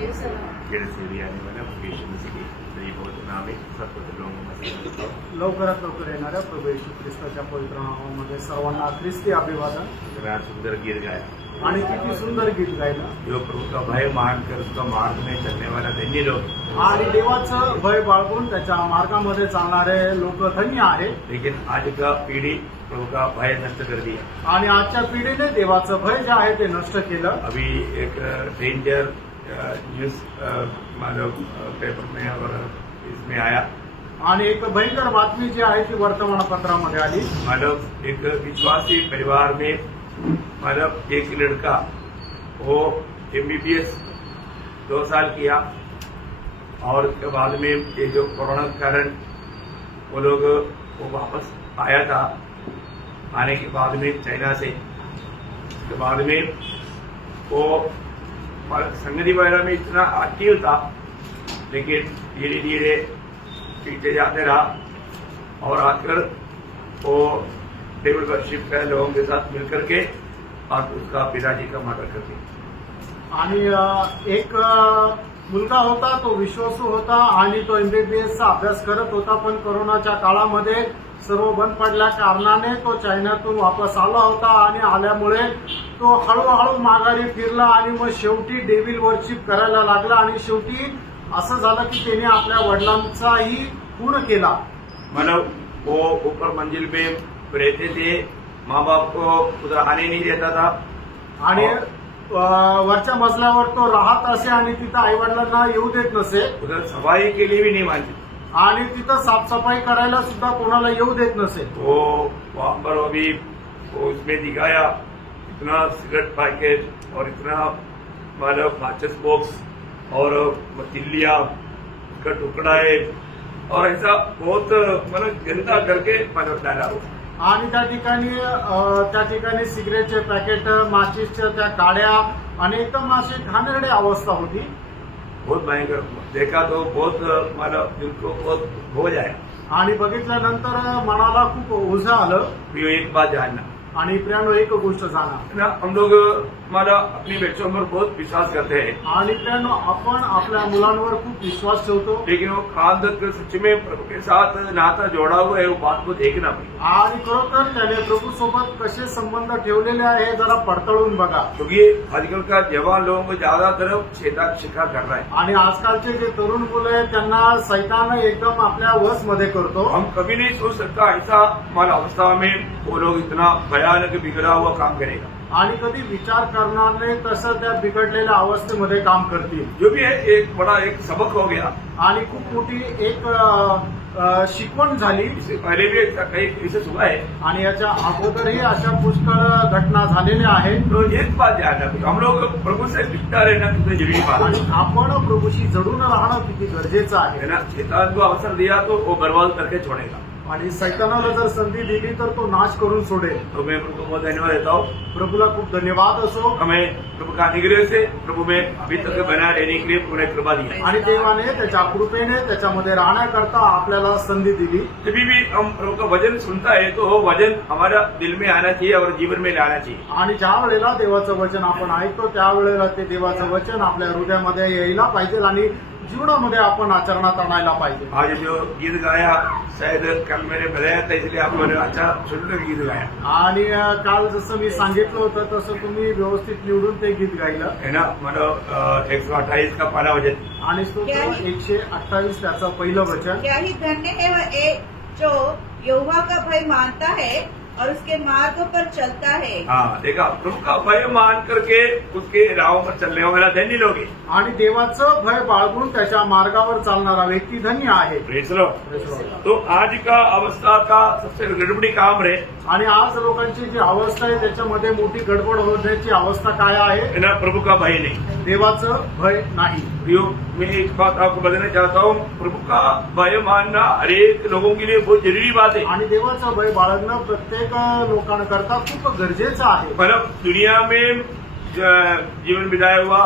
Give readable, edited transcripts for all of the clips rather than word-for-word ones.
केळसेरी आणि मला पेशंटसाठी तरी बहुत नावे सर्व लोक लवकरात लवकर येणाऱ्या प्रभू येशू ख्रिस्ताच्या पवित्र नावामध्ये सर्वांना ख्रिस्ती अभिवादन. सुंदर गीत गाया आणि किती सुंदर गीत गायलं. जो प्रभु का भय मानकर उसका मार्ग में चलने वाला धन्य लोग. आणि देवाचं भय बाळगून त्याच्या मार्गामध्ये चालणारे लोक धन्य आहेत. लेकिन आज का पीढ़ी प्रभु का भय नष्ट कर दिया. आणि आजच्या पिढीने देवाचं भय जे आहे ते नष्ट केलं. अभी एक डेंजर न्यूज मानव पेपर में और इसमें आया. आणि एक भयंकर बातमी जी आहे ती वर्तमानपत्रामध्ये आली. मानव एक विश्वासी परिवार में मानव एक लड़का वो MBBS 2 साल किया और उसके बाद में ये जो कोरोना के कारण वो लोग वो वापस आया था. आने के बाद में चाइना से उसके बाद में वो संगति वगैरह में इतना एक्टिव था लेकिन धीरे धीरे पीछे जाते रहा और आकर वो टेबल वर्शिप का लोगों के साथ मिलकर के और उसका पिताजी का मर्डर कर दिया. आणि एक मुलगा होता, तो विश्वासू होता आणि तो MBBSचा अभ्यास करत होता. पण कोरोनाच्या काळामध्ये सर्व बंद पडल्या कारणाने तो चायनातून वापस आला होता आणि आल्यामुळे तो हळूहळू माघारी फिरला आणि मग शेवटी डेव्हिल वर्शिप करायला लागला. आणि शेवटी असं झालं की त्याने आपल्या वडिलांचाही खून केला. मतलब वो ऊपर मंजिल पे रहते थे, माँ बाप को उधर आने नहीं देता था. आणि वरच्या मजल्यावर तो राहत असे आणि तिथं आई वडिलांना येऊ देत नसे. उधर सफाई के लिए भी नहीं मानते. आणि तिथं साफसफाई करायला सुद्धा कोणाला येऊ देत नसे. वो वहां पर अभी वो उसमें दिखाया इतना सिगरेट पैकेट और इतना मतलब माचिस बॉक्स और तिल्लिया का टुकड़ा है और ऐसा बहुत मतलब गंदा करके मतलब डाला. आणि त्या ठिकाणी सिगरेटचे पॅकेट, माचिसच्या त्या काड्या आणि एकदम अशी घाणेरडी अवस्था होती. बहुत भयंकर देखा तो बहुत मतलब जिनको बहुत हो जाए. आणि बघितल्यानंतर मनाला खूप ओझं आलं. एक बात जानना आणि प्रियानो एक गोष्ट जाणा ना, हम लोग हमारा अपने बच्चों पर बहुत विश्वास करते हैं. आणि प्रियानो आपण आपल्या मुलांवर खूप विश्वास ठेवतो. लेकिन वो खानदर सच में प्रभु के साथ नाता जोड़ा हुआ है, वो बात को देखना पड़ेगा. आणि खरोखर त्याने प्रभू सोबत कसे संबंध ठेवलेले आहे जरा पडताळून बघा. क्योंकि आजकल का जवान लोगों को ज्यादातर शैतान शिकार कर रहा है. आणि आजकालचे जे तरुण मुलं आहेत त्यांना सैतान एकदम आपल्या वश मध्ये करतो. हम कभी नहीं सोच सकता ऐसा हमारा अवस्था में वो लोग इतना भयानक बिगड़ा हुआ काम करेगा. आणि कधी विचार करणार नाही तसं त्या बिघडलेल्या अवस्थेमध्ये काम करतील. जो भी है एक बड़ा एक सबक हो गया. आणि खूप मोठी एक शिकवण झाली. इससे पहले भी कई केसेस हुआ है आणि याच्या अगोदरही अशा पुष्कळ घटना झालेल्या आहेत. तो एक बात ध्यान रखो, हम लोग प्रभु से लिपटा रहना कितनी जरूरी बात आणि आपण प्रभूशी जडून राहणं किती गरजेचं है आहे. ना. शैतान को अवसर दिया तो वो बर्बाद करके छोड़ेगा. आणि सैतानाला जर संधी दिली तर तो नाश करून सोडेल. तो मैं प्रभु को बहुत धन्यवाद देता हूँ. प्रभूला खूप धन्यवाद असो. हमें प्रभु का अनुग्रह से प्रभु में अभी तक बना रहने के लिए पूरे कृपा दी. आणि देवाने त्याच्या कृपेने त्याच्यामध्ये राहण्याकरता आपल्याला संधी दिली. जब भी हम प्रभु का वचन सुनता है तो वो वचन हमारा दिल में आना चाहिए और जीवन में लाना चाहिए. आणि ज्या वेळेला देवाचं वचन आपण ऐकतो त्यावेळेला ते देवाचं वचन आपल्या हृदयामध्ये यायला पाहिजे आणि जीवनामध्ये आपण आचरणात आणायला पाहिजे. आज जो गीत गाया शायद कल मैंने बताया था इसलिए आप मैंने अच्छा सुंदर गीत गाया. आणि काल जसं मी सांगितलं होतं तसं तुम्ही व्यवस्थित निवडून ते गीत गायलं. है ना. मतलब 128 का पहला वचन आणि स्तोत्र 128 त्याचं पहिलं वचन. क्या ही धन्य है वह एक जो यहोवा का भय मानता है और उसके मार्ग पर चलता है. हाँ देखा, प्रभु का भय मान करके उसके राहों पर चलने वाला धन्य लोग हैं. आणि देवाचं भय बाळगून त्याच्या मार्गावर चालणारा व्यक्ती धन्य आहे. Praise low. तो आज का अवस्था का सबसे गड़बड़ी काम है. आणि आज लोकांची जी अवस्था आहे त्याच्यामध्ये मोठी गडबड होण्याची अवस्था काय आहे. है ना. प्रभु का भय नहीं, देवाचं भय नाही. मैं एक बात आपको बताना चाहता हूँ, प्रभु का भय मानना हर एक लोगों के लिए बहुत जरूरी बात है. आणि देवाचं भय बाळगणं प्रत्येक लोकांकरता खूप गरजेचं आहे. मतलब दुनिया में जीवन बिताया हुआ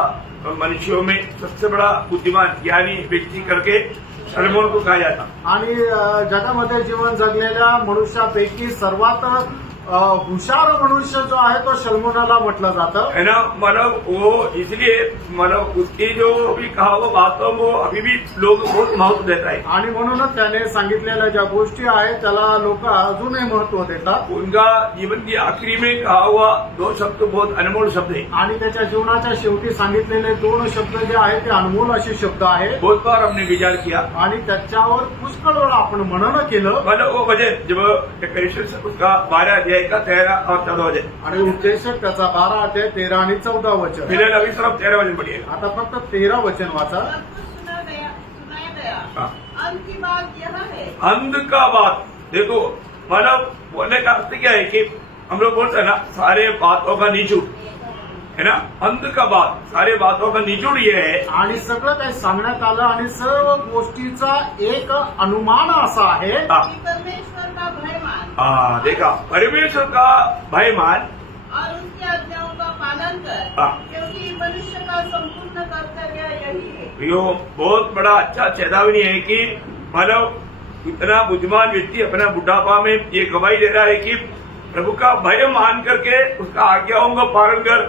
मनुष्यों में सबसे बड़ा बुद्धिमान ज्ञानी व्यक्ति करके सलमोन को कहा जाता. आणि जगामध्ये जीवन जगलेल्या मनुष्यापैकी सर्वात हुशार मनुष्य जो आहे तो सलमोनाला म्हटलं जातं. है ना, मतलब वो इसलिए मतलब उसकी जो भी कहा वो बातों को अभी भी लोग बहुत महत्व देता है. आणि म्हणूनच त्याने सांगितलेल्या ज्या गोष्टी आहेत त्याला लोक अजूनही महत्व देतात. उनका जीवन की आखिरी में कहा हुआ 2 शब्द बहुत अनमोल शब्द है. आणि त्याच्या जीवनाच्या शेवटी सांगितलेले 2 शब्द जे आहेत ते अनमोल असे शब्द आहेत. बहुत बार हमने विचार किया, आणि त्याच्यावर पुष्कळ वेळा आपण मनन केलं. मतलब वो वजह जब डेकोरेशन उसका 12 अध्याय का 13 और 14 वजह. आणि उद्देशक त्याचा 12 अध्याय 13 आणि 14 वचन. फिलहाल अभी सिर्फ 13 वजन पड़िएगा. आता फक्त 13 वचन वाचा. सबको सुनाया गया. हाँ. अंत की बात यह है. अंध का बात देखो, मतलब बोलने का अर्थ क्या है कि हम लोग बोलते हैं ना सारे बातों का निचोड़, है ना. अंध का बात, सारे बातों का निचोड़ ये है. आणि सगळं काही सांगण्यात आलं आणि सर्व गोष्टीचा एक अनुमान असा आहे हाँ, कि परमेश्वर का भय मान हाँ, देखा, परमेश्वर का भय मान और उसकी आज्ञाओं का पालन कर, हाँ. क्योंकि मनुष्य का संपूर्ण कर्तव्य यही है. यो बहुत बड़ा अच्छा चेतावनी है कि मतलब इतना बुद्धिमान व्यक्ति अपना बुढ़ापा में ये गवाही दे रहा है कि प्रभु का भय मान करके उसका आज्ञाओं का पालन कर,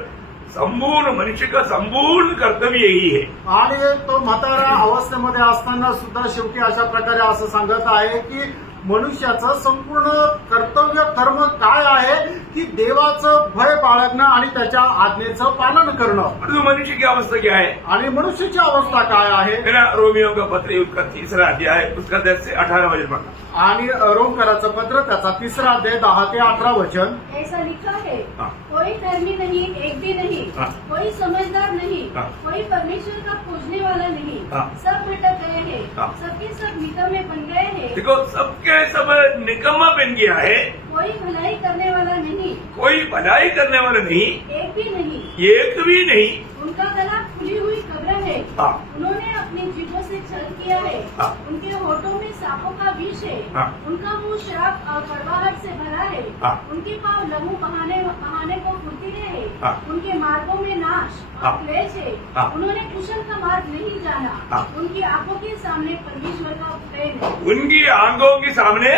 संपूर्ण मनुष्य का संपूर्ण कर्तव्य यही है. आणि तो म्हातारा अवस्थेमध्ये असताना सुद्धा शेवटी अशा प्रकारे असं सांगत आहे की मनुष्याचं संपूर्ण कर्तव्य कर्म काय आहे की देवाचं भय बाळगणं आणि त्याच्या आज्ञेचं पालन करणं. परंतु मनुष्य की अवस्था क्या है? आणि मनुष्याची अवस्था काय आहे. है ना, रोमियो का पत्र उसका 3रा अध्याय उसका 10 से 18 वचन पढ़ना. आणि रोमकराचं पत्र त्याचा 3रा अध्याय 10 ते 18 वचन. ऐसा लिखा है, हाँ. कोई धर्मी नहीं, एक भी नहीं, हाँ. कोई समझदार नहीं, हाँ. कोई परमेश्वर का खोजने वाला नहीं, हाँ. सब भटक गए हैं, हाँ. सबके सब निकम्मे बन गए हैं, देखो, सबके सब निकम्मा बन गया है, कोई भलाई करने वाला नहीं, कोई भलाई करने वाला नहीं, एक भी नहीं. एक भी नहीं. उनका गला खुली हुई कब्र है, हाँ. उन्होंने अपनी जीभों से छल किया है, हाँ. उनके होठों में सांपों का विष है, हाँ. उनका मुंह श्राप और कड़वाहट से भरा है, हाँ. उनके पांव लहू बहाने को फुर्तीले है, हाँ. उनके मार्गों में नाश हाँ. और क्लेश है, हाँ. उन्होंने कुशल का मार्ग नहीं जाना, हाँ. उनकी आंखों के सामने परमेश्वर का प्रेम है, उनकी आंखों के सामने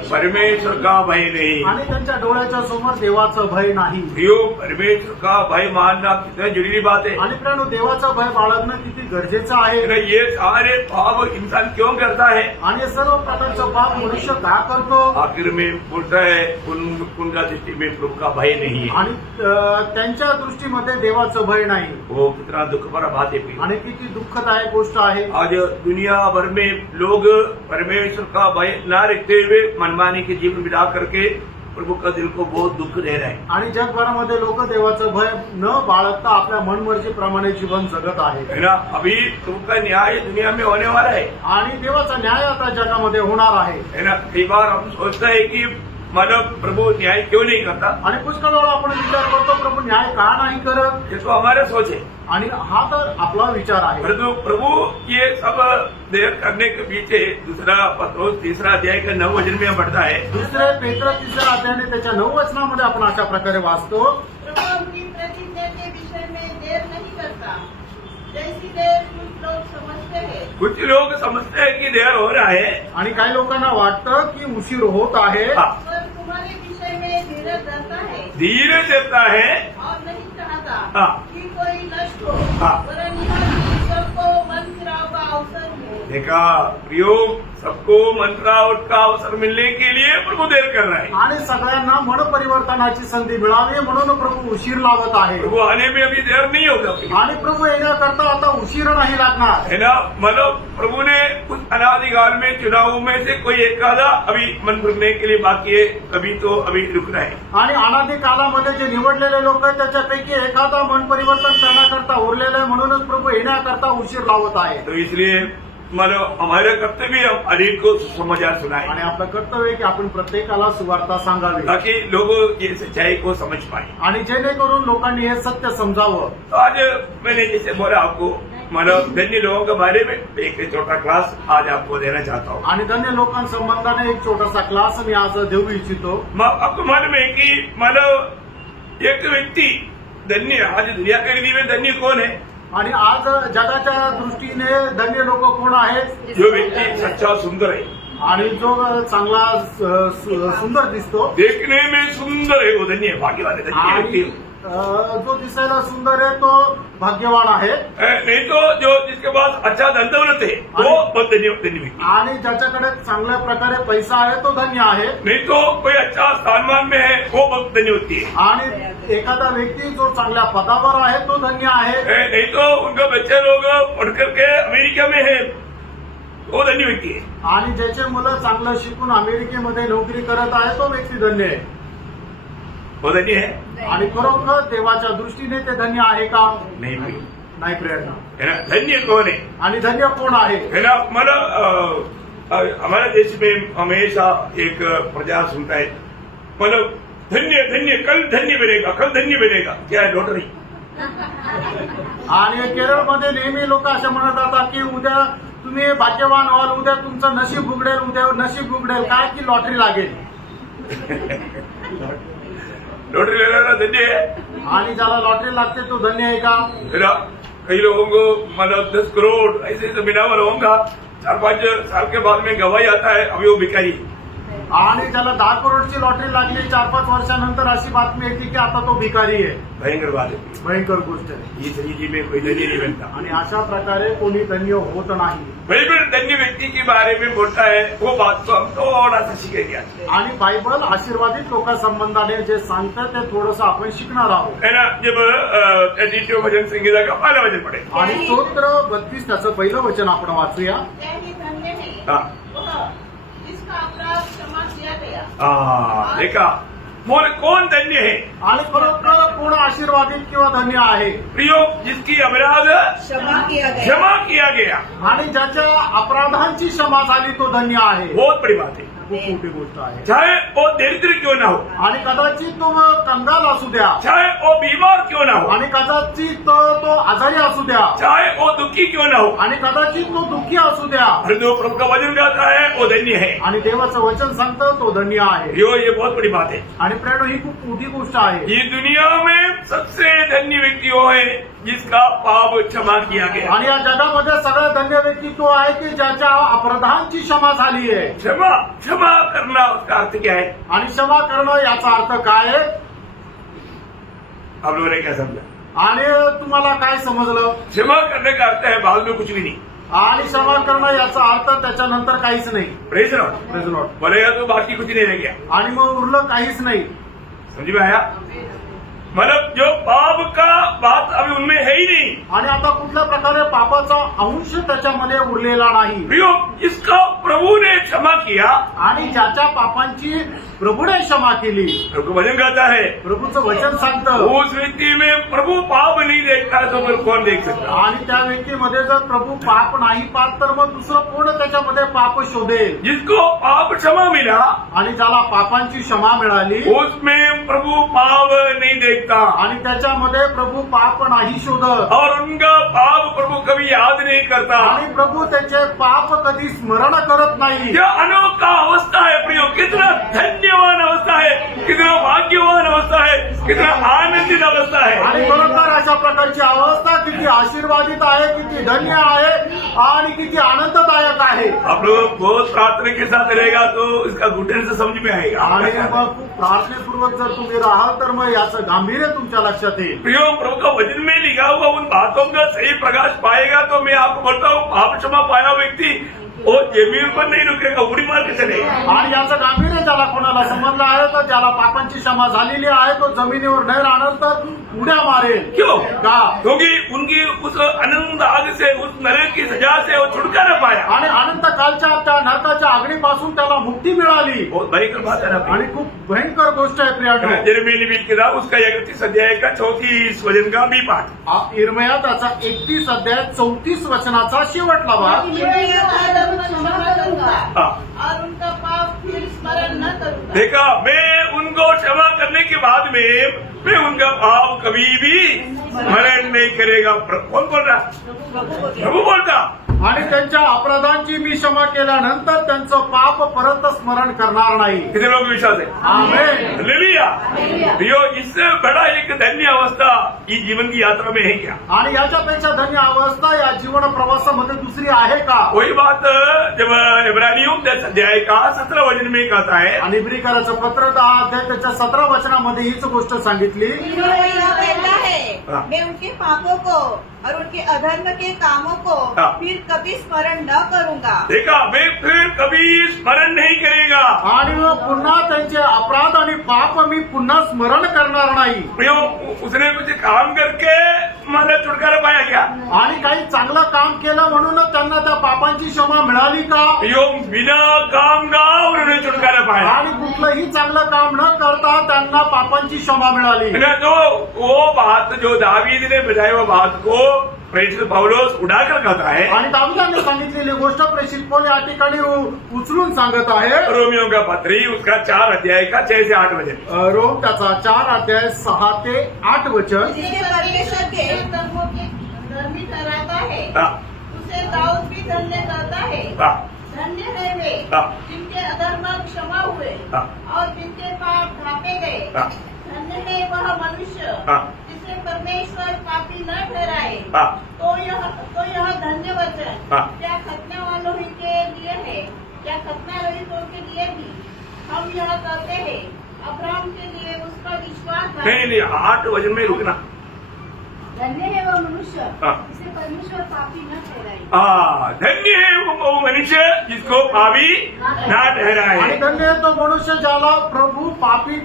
परमेश्वर का भय नहीं. आणि त्यांच्या डोळ्याच्या समोर देवाचं भय नाही. यो परमेश्वर का भय मानना कितना जरूरी बात है. आणि मित्रांनो देवाचं भय बाळगणं किती गरजेचं आहे. है ना, ये सारे पाप इंसान क्यों करता है? आणि हे सर्व प्रकारचं पाप मनुष्य का करतो. आखिर में बोलता है उनका दृष्टि में प्रभु का भय नहीं है. आणि त्यांच्या दृष्टीमध्ये देवाचं भय नाही. वो कितना दुख भरा बात है. आणि किती दुःखदायक गोष्ट आहे. आज दुनिया भर में लोग परमेश्वर का भय न रखते हुए मनमानी के जीवन बिता करके प्रभु का दिल को बहुत दुख दे रहे हैं. आणि जगभरामध्ये लोक देवाचं भय न बाळगता आपल्या मनमर्जीप्रमाणे जीवन जगत आहे. है ना, अभी प्रभु का न्याय दुनिया में होने वाला है. आणि देवाचा न्याय आता जगामध्ये होणार आहे. है ना, कई बार हम सोचते हैं कि मतलब प्रभु न्याय क्यों नहीं करता. आणि पुष्कळ वेळा आपण विचार करतो प्रभु न्याय का नाही करत. ये तो हमारा सोच है. आणि हा तर आपला विचार आहे. परंतु प्रभु ये सब देर करने के पीछे दूसरा पत्रोस 3रा अध्याय का 9 वचन में पढ़ता है. दुसरे पेत्र 3रा अध्यायाने त्याच्या 9 वचनामध्ये आपण अशा प्रकारे वाचतो. प्रभु अपनी प्रतिज्ञा के विषय में देर नहीं करता, जैसी देर कुछ लोग समझते हैं. कुछ लोग समझते हैं कि देर हो रहा है. आणि काही लोकांना वाटतं की उशीर होत आहे. हाँ, पर तुम्हारे विषय में धीरज धरता है धीरे देता है. और नहीं चाहता हाँ. कि कोई नष्ट हो, हाँ. वरन सबको मन फिराव का अवसर हो. देखा प्रियो, सबको मंत्रावट का अवसर मिलने के लिए प्रभु देर कर रहा है. आणि सगळ्यांना मन परिवर्तनाची संधी मिळावी म्हणून प्रभू उशीर लावत आहे. प्रभु आने में अभी देर नहीं होगा. आणि प्रभू येण्याकरता आता उशीर नाही लागणार. है ना, मतलब प्रभु ने कुछ अनादिकाल में चुनावों में से कोई एक आधा अभी मन फिरने के लिए बाकी है, अभी रुकना है. आणि अनादी कालामध्ये जे निवडलेले लोक आहेत त्याच्यापैकी एखादा मन परिवर्तन करण्याकरता उरलेलं आहे म्हणूनच प्रभू येण्याकरता उशीर लावत आहे. तो इसलिए मतलब हमारे कर्तव्य हम अनेक को सुसमाचार सुनाए, आणि आपलं कर्तव्य आहे की आपण प्रत्येकाला सुवार्ता सांगावी ताकि लोग ये सच्चाई को समझ पाए. आणि जेणेकरून लोकांनी हे सत्य समजावं. तो आज मैंने जैसे बोला आपको, मतलब धन्य लोगों के बारे में एक छोटा क्लास आज आपको देना चाहता हूँ. आणि धन्य लोकांसंबंधाने एक छोटासा क्लास मी आज देऊ इच्छितो. आपको मालूम है कि मतलब एक व्यक्ति धन्य, आज दुनिया के लिए में धन्य कौन है? आणि आज जगाच्या दृष्टीने धन्य लोक कोण आहेत? जो व्यक्ती सच्चा सुंदर आहे. आणि जो चांगला सुंदर दिसतो देखने में सुंदर है वो धन्य है, भाग्यवान है, धन्य आणि व्यक्ति है। जो दिसायला सुंदर आहे तो भाग्यवान आहे नहीं तो जो जिसके पास अच्छा धन दौलत है वो बहुत धन्य व्यक्ति। आणि ज्याच्याकडे चांगल्या प्रकारे पैसा आहे तो धन्य आहे नहीं तो कोई अच्छा स्थानमान में है वो बहुत धन्य व्यक्ति है। आणि एखादा व्यक्ती जो चांगल्या पदावर आहे तो धन्य आहे नहीं तो उनका बच्चे लोग पढ़ करके अमेरिका में है वो धन्य व्यक्ति है। आणि ज्याचे मुलं चांगलं शिकून अमेरिकेमध्ये नोकरी करत आहे तो व्यक्ती धन्य आहे वो धन्य है आणि खरोखर देवाच्या दृष्टीने ते धन्य आहे का नहीं भाई, नाही प्रेरणा है ना। धन्य कौन है? आणि धन्य कोण आहे है ना। मला हमारे देश में हमेशा एक प्रचार सुनता है, मतलब धन्य धन्य, कल धन्य बनेगा, कल धन्य बनेगा। क्या है? लॉटरी। आणि केरळमध्ये नेहमी लोक असे म्हणत राहतात की उद्या तुम्ही भाग्यवान व्हाल, उद्या तुमचं नशीब उघडेल, उद्या नशीब उघडेल, काय की लॉटरी लागेल लॉटरी लेना धन्य है। आणि ज्याला लॉटरी लागते तो धन्य आहे का है ना। कई लोगों को मतलब 10 करोड़ ऐसे तो मिला हुआ होगा, 4-5 साल के बाद में गवाही आता है, अभी वो भिखारी। आणि ज्याला 10 करोडची लॉटरी लागली 4-5 वर्षानंतर अशी बातमी येते की आता तो भिकारी आहे भयंकर बात है। भयंकर गोष्ट आहे ये जिंदगी में कोई धन्य नहीं बनता। आणि अशा प्रकारे कोणी धन्य होत नाही बाइबल धन्य व्यक्ति के बारे में बोलता है, वो बात तो हम थोड़ा सा सीखेंगे आज। आणि बायबल आशीर्वादित लोकांसंबंधाने जे सांगतं ते थोडंसं आपण शिकणार आहोत है ना। जब 32 भजन संगीता का पहला भजन पढ़े, आणि स्तोत्र 32 त्याचं पहिलं वचन आपण वाचूया त्याने धन्य है हाँ वह जिसका अपराध क्षमा किया गया। देखा बोले कौन धन्य है? आणि खरोखर कोण आशीर्वादित किंवा धन्य आहे प्रियो जिसकी अपराध क्षमा किया गया। क्षमा किया गया, आणि ज्याच्या अपराधांची क्षमा झाली तो धन्य आहे बहुत बड़ी बात है। खूप मोठी गोष्ट आहे चाहे वो दरिद्र क्यों ना हो, आणि कदाचित तो कंगाल असू द्या चाहे वो बीमार क्यों ना हो, आणि कदाचित तो आजारी असू द्या चाहे वो दुखी क्यों ना हो, आणि कदाचित तो दुःखी असू द्या और जो प्रभु का वचन गाता है वो धन्य है। आणि देवाचं वचन सांगतं तो धन्य आहे ये बहुत बड़ी बात है। आणि प्रेरणा ही खूप मोठी गोष्ट आहे ये दुनिया में सबसे धन्य व्यक्ति वो है जिसका पाप क्षमा किया गया। आणि या जगामध्ये सगळ्यात धन्य व्यक्ती तो आहे की ज्याच्या अपराधांची क्षमा झाली आहे क्षमा क्षमा करना उसका अर्थ क्या है? आणि क्षमा करणं याचा अर्थ काय आहे आप लोगों ने क्या समझा? आणि तुम्हाला काय समजलं क्षमा करने का अर्थ है बाद में कुछ भी नहीं। आणि क्षमा करणं याचा अर्थ त्याच्यानंतर काहीच नाही praise Lord. Praise the Lord. बोलेगा तो बाकी कुछ नहीं रह गया। आणि मग उरलं काहीच नाही समझ में आया? मतलब जो पाप का बात अभी उनमें है ही नहीं। आणि आता कुठल्या प्रकारे पापाचा अंश त्याच्यामध्ये उरलेला नाही प्रियो जिसका प्रभु ने क्षमा किया, आणि ज्याच्या पापांची प्रभूने क्षमा केली प्रभु वचन गाता है प्रभूचं वचन सांगतं उस व्यक्ति में प्रभु पाप नहीं देखता है तो फिर कौन देख सकता? आणि त्या व्यक्तीमध्ये जर प्रभु पाप नाही पाहत तर मग दुसरं कोण त्याच्यामध्ये पाप शोधेल जिसको पाप क्षमा मिला आणि ज्याला पापांची क्षमा मिळाली उसमें प्रभु पाप नहीं देखता आणि त्याच्यामध्ये प्रभु पाप नाही शोधत और उनका पाप प्रभु कभी याद नहीं करता। आणि प्रभु त्याचे पाप कधी स्मरण करत नाही यह अनोखा अवस्था है प्रियो, कितना धन्यवान अवस्था है, कितना भाग्यवान अवस्था है, कितना आनंदित अवस्था है। आणि बरोबर अशा प्रकारची अवस्था किती आशीर्वादित आहे, किती धन्य आहे आणि किती आनंददायक आहे आप लोग बहुत प्रार्थना के साथ रहेगा तो इसका घुटने से समझ में आएगा। आणि मग खूप प्रार्थनेपूर्वक जर तुम्ही राहाल तर मग याचं गांभीर्य तुमच्या लक्षात येईल प्रियो प्रभु का वचन में लिखा हुआ उन बातों का सही प्रकाश पाएगा तो मैं आपको बोलता हूँ पाप क्षमा पाया व्यक्ति वो जमीन पर नहीं रुकेगा, उड़ी मार के चलेगा। आणि याचं गांभीर्य ज्याला कोणाला समजलं आहे तर ज्याला पापांची क्षमा झालेली आहे तो जमिनीवर नाही राहणार तर उड्या मारेल क्यों? का क्योंकि उनकी उस अनंत आग से, उस नरक की सजा से वो छुटकारा पाया। आणि अनंत कालच्या त्या नरकाच्या आगीपासून त्याला मुक्ती मिळाली बहुत भयंकर बात है ना। आणि खूप भयंकर गोष्ट आहे प्रियानो यिर्मयाह नबी की किताब उसका 31 अध्याय का 34 वचन का भी पाठ। इर्मया त्याचा 31 अध्याय 34 वचनाचा शेवटला भाग मैं क्षमा करूंगा हाँ। और उनका पाप फिर स्मरण न करूंगा। देखा, मैं उनको क्षमा करने के बाद में मैं उनका पाप कभी भी स्मरण नहीं करेगा। कौन बोल रहा? प्रभु बोलता। आणि त्यांच्या अपराधांची मी क्षमा केल्यानंतर त्यांचं पाप परत स्मरण करणार नाही. कितने लोग विश्वास है? आमेन. हालेलुया. प्रियो, इससे बड़ा एक धन्य अवस्था इस जीवन की यात्रा में है क्या? आणि याच्यापेक्षा धन्य अवस्था या जीवन प्रवासामध्ये दुसरी आहे का? वही बात जब इब्रानियों 10 अध्याय का 17 वचन में कहता है, आणि इब्रिकराचं पत्र 10 अध्याय त्याच्या 17 वचनामध्ये हीच गोष्ट सांगितली. इन्होंने यह कहता है, हाँ। मैं उनके पापों को और उनके अधर्म के कामों को हाँ। फिर कभी स्मरण न करूंगा. देखा, वे फिर कभी स्मरण नहीं करेगा. आणि मग पुन्हा त्यांचे अपराध आणि पाप मी पुन्हा स्मरण करणार नाही. प्रियो, उसने कुछ काम करके मला छुटकारा पाया क्या? आणि काही चांगलं काम केलं म्हणूनच त्यांना त्या पापांची क्षमा मिळाली का? प्रियो, बिना काम का उन्होंने छुटकारा पाया. आणि कुठलंही चांगलं काम न करता त्यांना पापांची क्षमा मिळाली. ना तो वो बात जो दावीद ने बताई, वो बात को प्रेरित पौलुस उड़ाकर कहता है. आणि दाविदाने सांगितलेली गोष्ट प्रेषित पौल या ठिकाणी उचलून सांगत आहे. रोमियो का पत्री उसका 4 अध्याय का 6 से 8 वचन. रोम त्याचा 4 अध्याय 6 ते 8 वचन. जिसके परमेश्वर के धर्मों के धर्मी ठहराता है, हाँ, उसे दाऊद भी धन्य करता है. हाँ, धन्य है वे हाँ, जिनके अधर्म क्षमा हुए हाँ, और जिनके पाप ढांपे गए. हाँ, धन्य है वह मनुष्य हाँ, जिसे परमेश्वर पापी न ठहराए. हाँ, तो यह धन्य वचन हाँ। क्या खतना वालों ही के लिए है, क्या खतना रहितों के लिए भी हम यह करते हैं. अब्राहम के लिए उसका विश्वास नहीं नहीं 8 वचन में रुकना. धन्य है वह मनुष्य हाँ। जिसे परमेश्वर पापी न ठहराए. धन्य है वो मनुष्य जिसको पापी ना आणि ठहराए. धन्य आहे तो मनुष्य ज्याला प्रभू पापी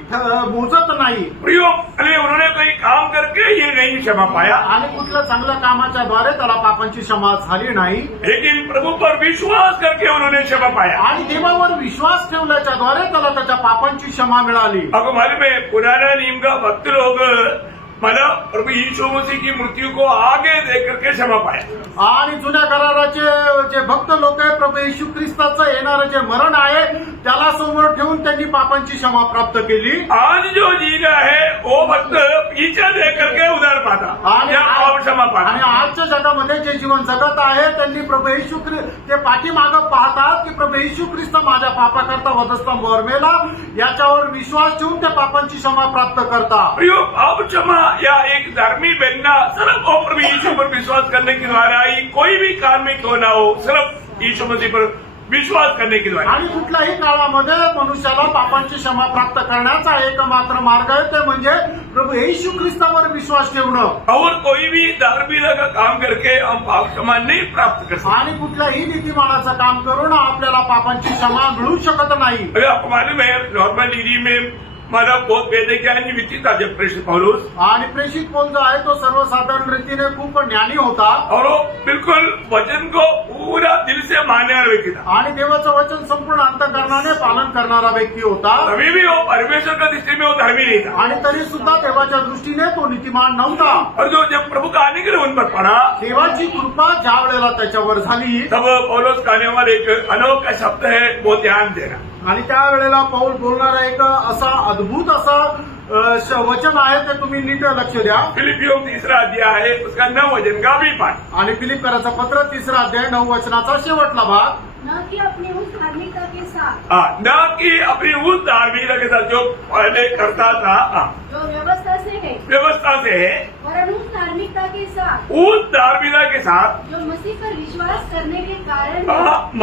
मोजत नाही. प्रियो, अरे उन्होंने कोई काम करके ये नहीं क्षमा पाया, आणि कुठल्या चांगल्या कामाच्या द्वारे त्याला पापांची क्षमा झाली नाही. लेकिन प्रभु पर विश्वास करके उन्होंने क्षमा पाया. आणि देवावर विश्वास ठेवल्याच्या द्वारे त्याला त्याच्या पापांची क्षमा मिळाली. आपको मालूम है, पुराना नियम का भक्त लोग मतलब प्रभु यीशु मसीह की मृत्यु को आगे देख करके क्षमा पाया. आणि जुन्या कराराचे जे भक्त लोक आहे प्रभू येशू ख्रिस्ताचं येणारं जे मरण आहे त्याला समोर ठेवून त्यांनी पापांची क्षमा प्राप्त केली. आज जो जी रहा है वो भक्त पीछे देख करके उधार पाता आणि या पाप क्षमा आणि पाता. आजच्या जगामध्ये जे जीवन जगत आहे त्यांनी प्रभू येशू ख्रिस्त ते पाठीमागं पाहतात की प्रभू येशू ख्रिस्त माझ्या पापाकरता वधस्तंभावर मेला, याच्यावर विश्वास ठेवून त्या पापांची क्षमा प्राप्त करतात. प्रियो, पाप क्षमा या एक धर्मी बनना सिर्फ वो प्रभु यीशु पर विश्वास करने के द्वारा ही, कोई भी काम में क्यों ना हो, सिर्फ यीशु मसीह पर विश्वास करने के द्वारा. आणि कुठल्याही काळामध्ये मनुष्याला पापांची क्षमा प्राप्त करण्याचा एकमात्र मार्ग आहे ते म्हणजे प्रभू येशू ख्रिस्तावर विश्वास ठेवणं. और कोई भी धार्मिकता का काम करके हम पाप क्षमा नहीं प्राप्त कर सकते. आणि कुठल्याही नीतिमानाचं काम करून आपल्याला पापांची क्षमा मिळू शकत नाही. अगर आपको मालूम है, नॉर्मल नीति में मतलब बहुत वेदज्ञानी व्यक्ति था जब प्रेषित पौलुस, आणि प्रेषित पौल जो आहे तो सर्वसाधारण रीतीने खूप ज्ञानी होता और वो बिल्कुल वचन को पूरा दिल से मानने वाला व्यक्ति था. आणि देवाचं वचन संपूर्ण अंतःकरणाने पालन करणारा व्यक्ती होता. तभी भी वो परमेश्वर का दृष्टि में वो धर्मी नहीं था. आणि तरी सुद्धा देवाच्या दृष्टीने तो नीतिमान नव्हता. और जो जब प्रभु का अनुग्रह उन पर पड़ा, देवाची कृपा ज्या वेळेला त्याच्यावर झाली तब पौलुस का आने वाला एक अनोखा शब्द है, वो ध्यान देना. आणि त्यावेळेला पौल बोलणारा एक असा अद्भुत असा वचन आहे ते तुम्ही नीट लक्ष द्या. फिलिपियों 3 अध्याय है, उसका 9 वचन का भी पाठ. आणि फिलिप्पीकराचं पत्र 3 अध्याय 9 वचनाचा शेवटला भाग. न कि अपनी उस धार्मिकता के साथ न कि अपनी उस धार्मिकता के साथ जो पहले करता था, जो व्यवस्था से है, व्यवस्था से है, वरन उस धार्मिकता के साथ उस धार्मिकता के साथ जो मसीह पर विश्वास करने के कारण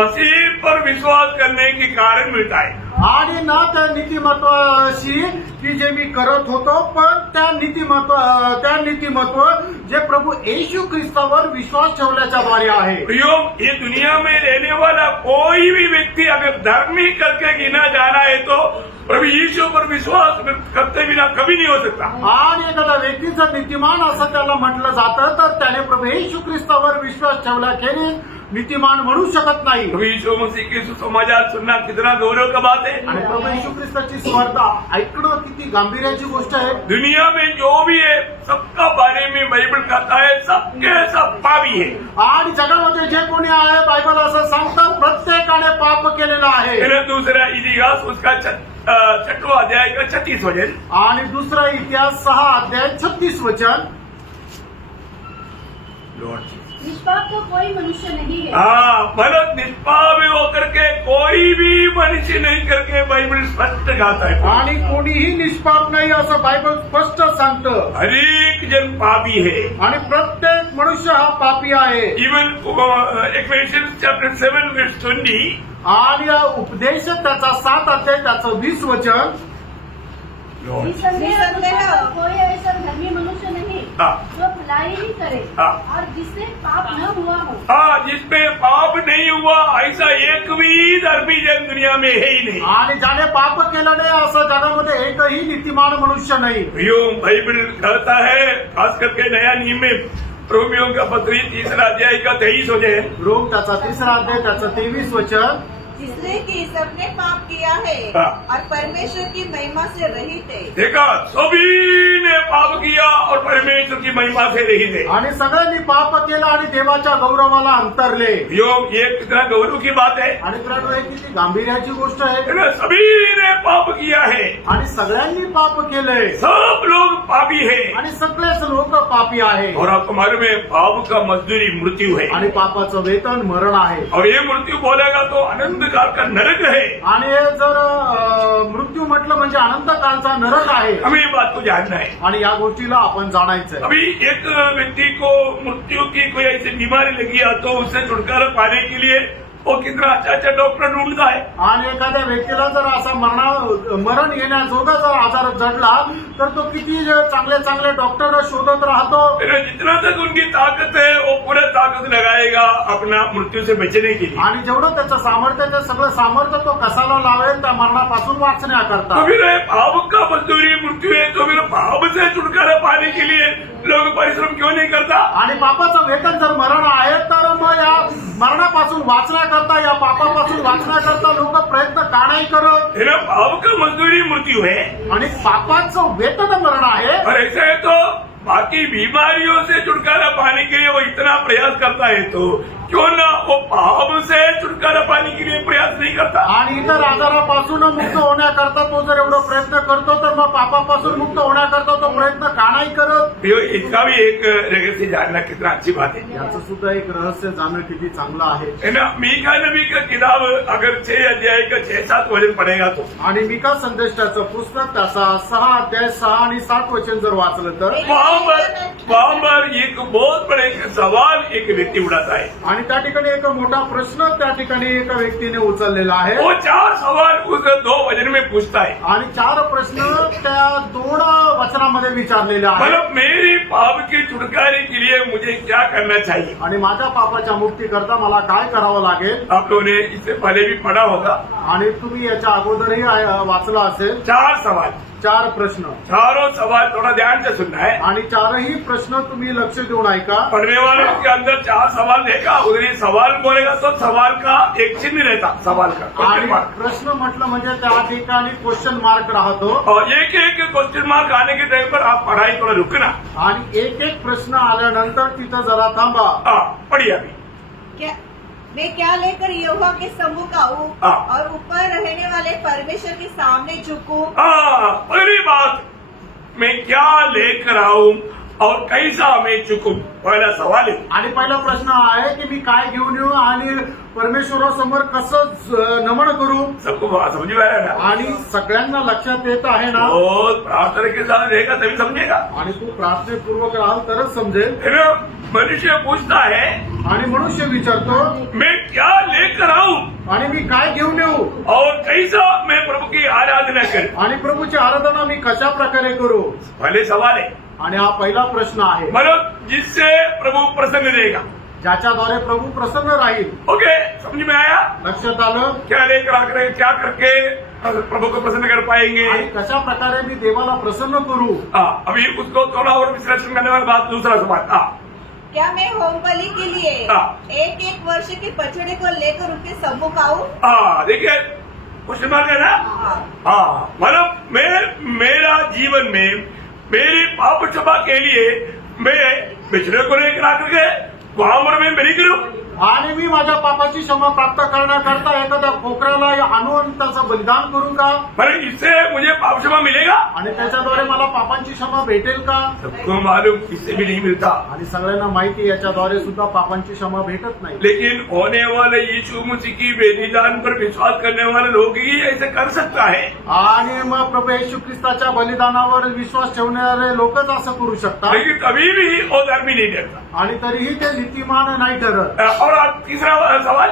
मसीह पर विश्वास करने के कारण मिळत आहे. आणि ना त्या नीतिमत्वाशी की जे मी करत होतो, पण त्या नीतिमत्व जे प्रभू येशू ख्रिस्तावर विश्वास ठेवल्याच्या द्वारे आहे. प्रियो, ये दुनिया में रहने वाला कोई भी व्यक्ति अगर धर्मी करके गिना जाना है तो प्रभु यीशु पर विश्वास करते बिना कभी नहीं हो सकता. आणि एखादा व्यक्तीचं नीतिमान असं त्याला म्हटलं जातं तर त्याने प्रभू येशू ख्रिस्तावर विश्वास ठेवल्याखेरीज नीतिमान म्हणू शकत नाही. प्रभु यीशु मसीह के सुसमाचार सुनना कितना गौरव का बात है. आणि प्रभू येशू ख्रिस्ताची स्पर्धा ऐकणं किती गांभीर्याची गोष्ट आहे. दुनिया में जो भी है सबका बारे में बाइबल कहता है सबके सब पापी है. आणि जगामध्ये जे कोणी आहे बायबल असं सांगतं प्रत्येकाने पाप केलेलं आहे. फिर दूसरा इतिहास उसका 6वां अध्याय का 36 वचन. आणि दुसरा इतिहास 6 अध्याय 36 वचन. Lord Jesus. निष्पाप तो कोई मनुष्य नहीं है, मतलब निष्पाप होकर के कोई भी मनुष्य नहीं करके बाइबल स्पष्ट कहता है। आणि कोणीही निष्पाप नाही असं बायबल स्पष्ट सांगतं. हर एक जन पापी है। आणि प्रत्येक मनुष्य हा पापी आहे. इवन इक्लेसियास चैप्टर 7 वर्स 20 आणि या उपदेश त्याचा 7 अध्याय त्याचं 20 वचन. निसंदेह तो कोई ऐसा धर्मी मनुष्य नहीं हाँ। जो भलाई ही करे हाँ। और जिससे पाप न हुआ हो। जिसमें पाप नहीं हुआ ऐसा एक भी धर्मी जन दुनिया में है ही नहीं। आणि ज्याने पाप केलं नाही असं जगामध्ये एकही नीतिमान मनुष्य नाही. यो बाइबल कहता है, खास करके नया नियम में रोमियो का पत्री 3 अध्याय का 23 वचन। रोम त्याचा 3 अध्याय त्याचं 23 वचन. इसलिए कि सबने पाप किया है हाँ। और परमेश्वर की महिमा से रहित है। देखा, सभी ने पाप किया और परमेश्वर की महिमा से रहित है। आणि सगळ्यांनी पाप केलं आणि देवाच्या गौरवाला अंतरले. यो ये कितना गौरव की बात है। आणि मित्रांनो, हे किती गांभीर्याची गोष्ट आहे. है ना? सभी ने पाप किया है, आणि सगळ्यांनी पाप केलंय सब लोग पापी है। आणि सगळेच लोक पापी आहे. और आपको मालूम है, पाप का मजदूरी मृत्यू है। आणि पापाचं वेतन मरण आहे. और ये मृत्यू बोलेगा तो अनंत काल का नरक है। आणि हे जर मृत्यू म्हटलं म्हणजे अनंत कालचा नरक आहे. हमें ये बात को जानना है। आणि या गोष्टीला आपण जाणायचंय. अभी एक व्यक्ति को मृत्यु की कोई ऐसी बीमारी लगी है तो उससे छुटकारा पाने के लिए वो कितना अच्छा डॉक्टर ढूंढता है। आणि एखाद्या व्यक्तीला जर असा मरण येण्याजोगा जर आजार जडला तर तो किती चांगले डॉक्टर शोधत राहतो. जितना तक उनकी ताकत है वो पूरा ताकत लगाएगा अपना मृत्यू से बचने के लिए। आणि जेवढं त्याचं सामर्थ्य ते सगळं सामर्थ्य तो कसाला लावेल त्या मरणापासून वाचण्याकरता. तो फिर पाप का मजदूरी मृत्यू है, तो फिर पाप से छुटकारा पाने के लिए लोग परिश्रम क्यों नहीं करता? आणि पापाचं वेतन जर मरण आहे तर मग या मरणापासून वाचण्याकरता, या पापापासून वाचण्याकरता लोक प्रयत्न का नाही करत? पाप का मजदूरी मृत्यू है आणि पापाचं वेतन मरण आहे. और ऐसा है तो बाकी बीमारियों से छुटकारा पाने के लिए वो इतना प्रयास करता है, तो क्यों ना वो पाप से छुटकारा पाने के लिए प्रयास नहीं करता? आणि इतर आजारापासून मुक्त होण्याकरता तो जर एवढा प्रयत्न करतो तर मग पापापासून मुक्त होण्याकरता तो प्रयत्न का नाही करत? इसका भी एक रहस्य जानना कितना अच्छी बात है। याचं सुद्धा एक रहस्य जाणणं किती चांगलं आहे. है ना? मीका नबी का किताब अगर 6 अध्याय का 6-7 वचन पढ़ेगा तो, आणि मिका संदेष्टाचं पुस्तक त्याचा 6 अध्याय 6 आणि 7 वचन जर वाचलं तर वहां पर एक बहुत बड़ा एक सवाल एक व्यक्ति उठाता है। आणि त्या ठिकाणी एक मोठा प्रश्न त्या ठिकाणी एका व्यक्तीने उचललेला आहे. वो 4 सवाल उस 2 वचन में पूछता है। आणि 4 प्रश्न त्या 2 वचनामध्ये विचारलेले आहेत. मतलब मेरी पाप के छुटकारे के लिए मुझे क्या करना चाहिए? आणि माझ्या पापाच्या मुक्तीकरता मला काय करावं लागेल? आप लोगों ने इससे पहले भी पढ़ा होगा। आणि तुम्ही याच्या अगोदरही वाचला असेल. 4 सवाल, 4 प्रश्न. चारों सवाल थोड़ा ध्यान से सुनना है। आणि 4ही प्रश्न तुम्ही लक्ष देऊन ऐका. पढ़ने वाले के अंदर 4 सवाल देगा, उधर सवाल बोलेगा तो सवाल का एक चिन्ह रहता, सवाल का आणि क्वेश्चन मार्क। प्रश्न म्हटलं म्हणजे त्या ठिकाणी क्वेश्चन मार्क राहतो. और एक क्वेश्चन मार्क आने के टाइम पर आप पढ़ाई थोड़ा रुकना। आणि एक प्रश्न आल्यानंतर तिथं जरा थांबा. पढ़िए अभी। क्या मैं क्या लेकर यहोवा के सम्मुख आऊं हाँ। और ऊपर रहने वाले परमेश्वर के सामने झुकूं? पहली बात, मैं क्या लेकर आऊं और कैसा मैं चुकूं, पहला सवाल है। आणि पहिला प्रश्न आहे की मी काय घेऊन येऊ आणि परमेश्वरासमोर कसं नमन करू. सबको समझ में आ रहा है ना? आणि सगळ्यांना लक्षात येत आहे ना. बहुत प्रार्थना के साथ रहेगा तभी समझेगा। आणि तू प्रार्थनेपूर्वक राहाल तरच समजेल. है ना? मनुष्य पूछता है, आणि मनुष्य विचारतो मैं क्या लेकर आऊं आणि मी काय घेऊन येऊ और कैसा मैं प्रभु की आराधना करूं, आणि प्रभूची आराधना मी कशा प्रकारे करू. पहले सवाल है। आणि हा पहिला प्रश्न आहे. मतलब जिससे प्रभु प्रसन्न रहेगा। ज्याच्याद्वारे प्रभू प्रसन्न राहील. ओके, समझ में आया? लक्षात आलं. क्या लेकर आकर क्या करके प्रभु को प्रसन्न कर पाएंगे? आणि कशा प्रकारे मी देवाला प्रसन्न करू. अभी उसको थोड़ा और विश्लेषण करने वाली बात, दूसरा सवाल। क्या मैं होम बलि के लिए हाँ। 1 वर्ष के बछड़े को लेकर उनके सम्मुख आऊं? देखिए क्वेश्चन मार्क है ना? मतलब मेरा जीवन में मेरी पाप क्षमा के लिए मैं बिछड़े को लेकर आकर के वहां पर मैं बलि करूं। आणि मी माझ्या पापाची क्षमा प्राप्त करण्याकरता एखाद्या खोकऱ्याला आणून त्याचं बलिदान करू का? पर इससे मुझे पाप क्षमा मिलेगा? आणि त्याच्याद्वारे मला पापांची क्षमा भेटेल का? सबको मालूम इससे भी नहीं मिलता। आणि सगळ्यांना माहिती याच्याद्वारे सुद्धा पापांची क्षमा भेटत नाही। लेकिन होने वाले यीशु मसीह की बलिदान पर विश्वास करने वाले लोग ही ऐसे कर सकता है। आणि मग प्रभू येशू ख्रिस्ताच्या बलिदानावर विश्वास ठेवणारे लोकच असं करू शकतात। लेकिन कभी भी वो धर्मी नहीं ठहरता। आणि तरीही ते नीतिमान नाही ठरत। और आप तीसरा सवाल,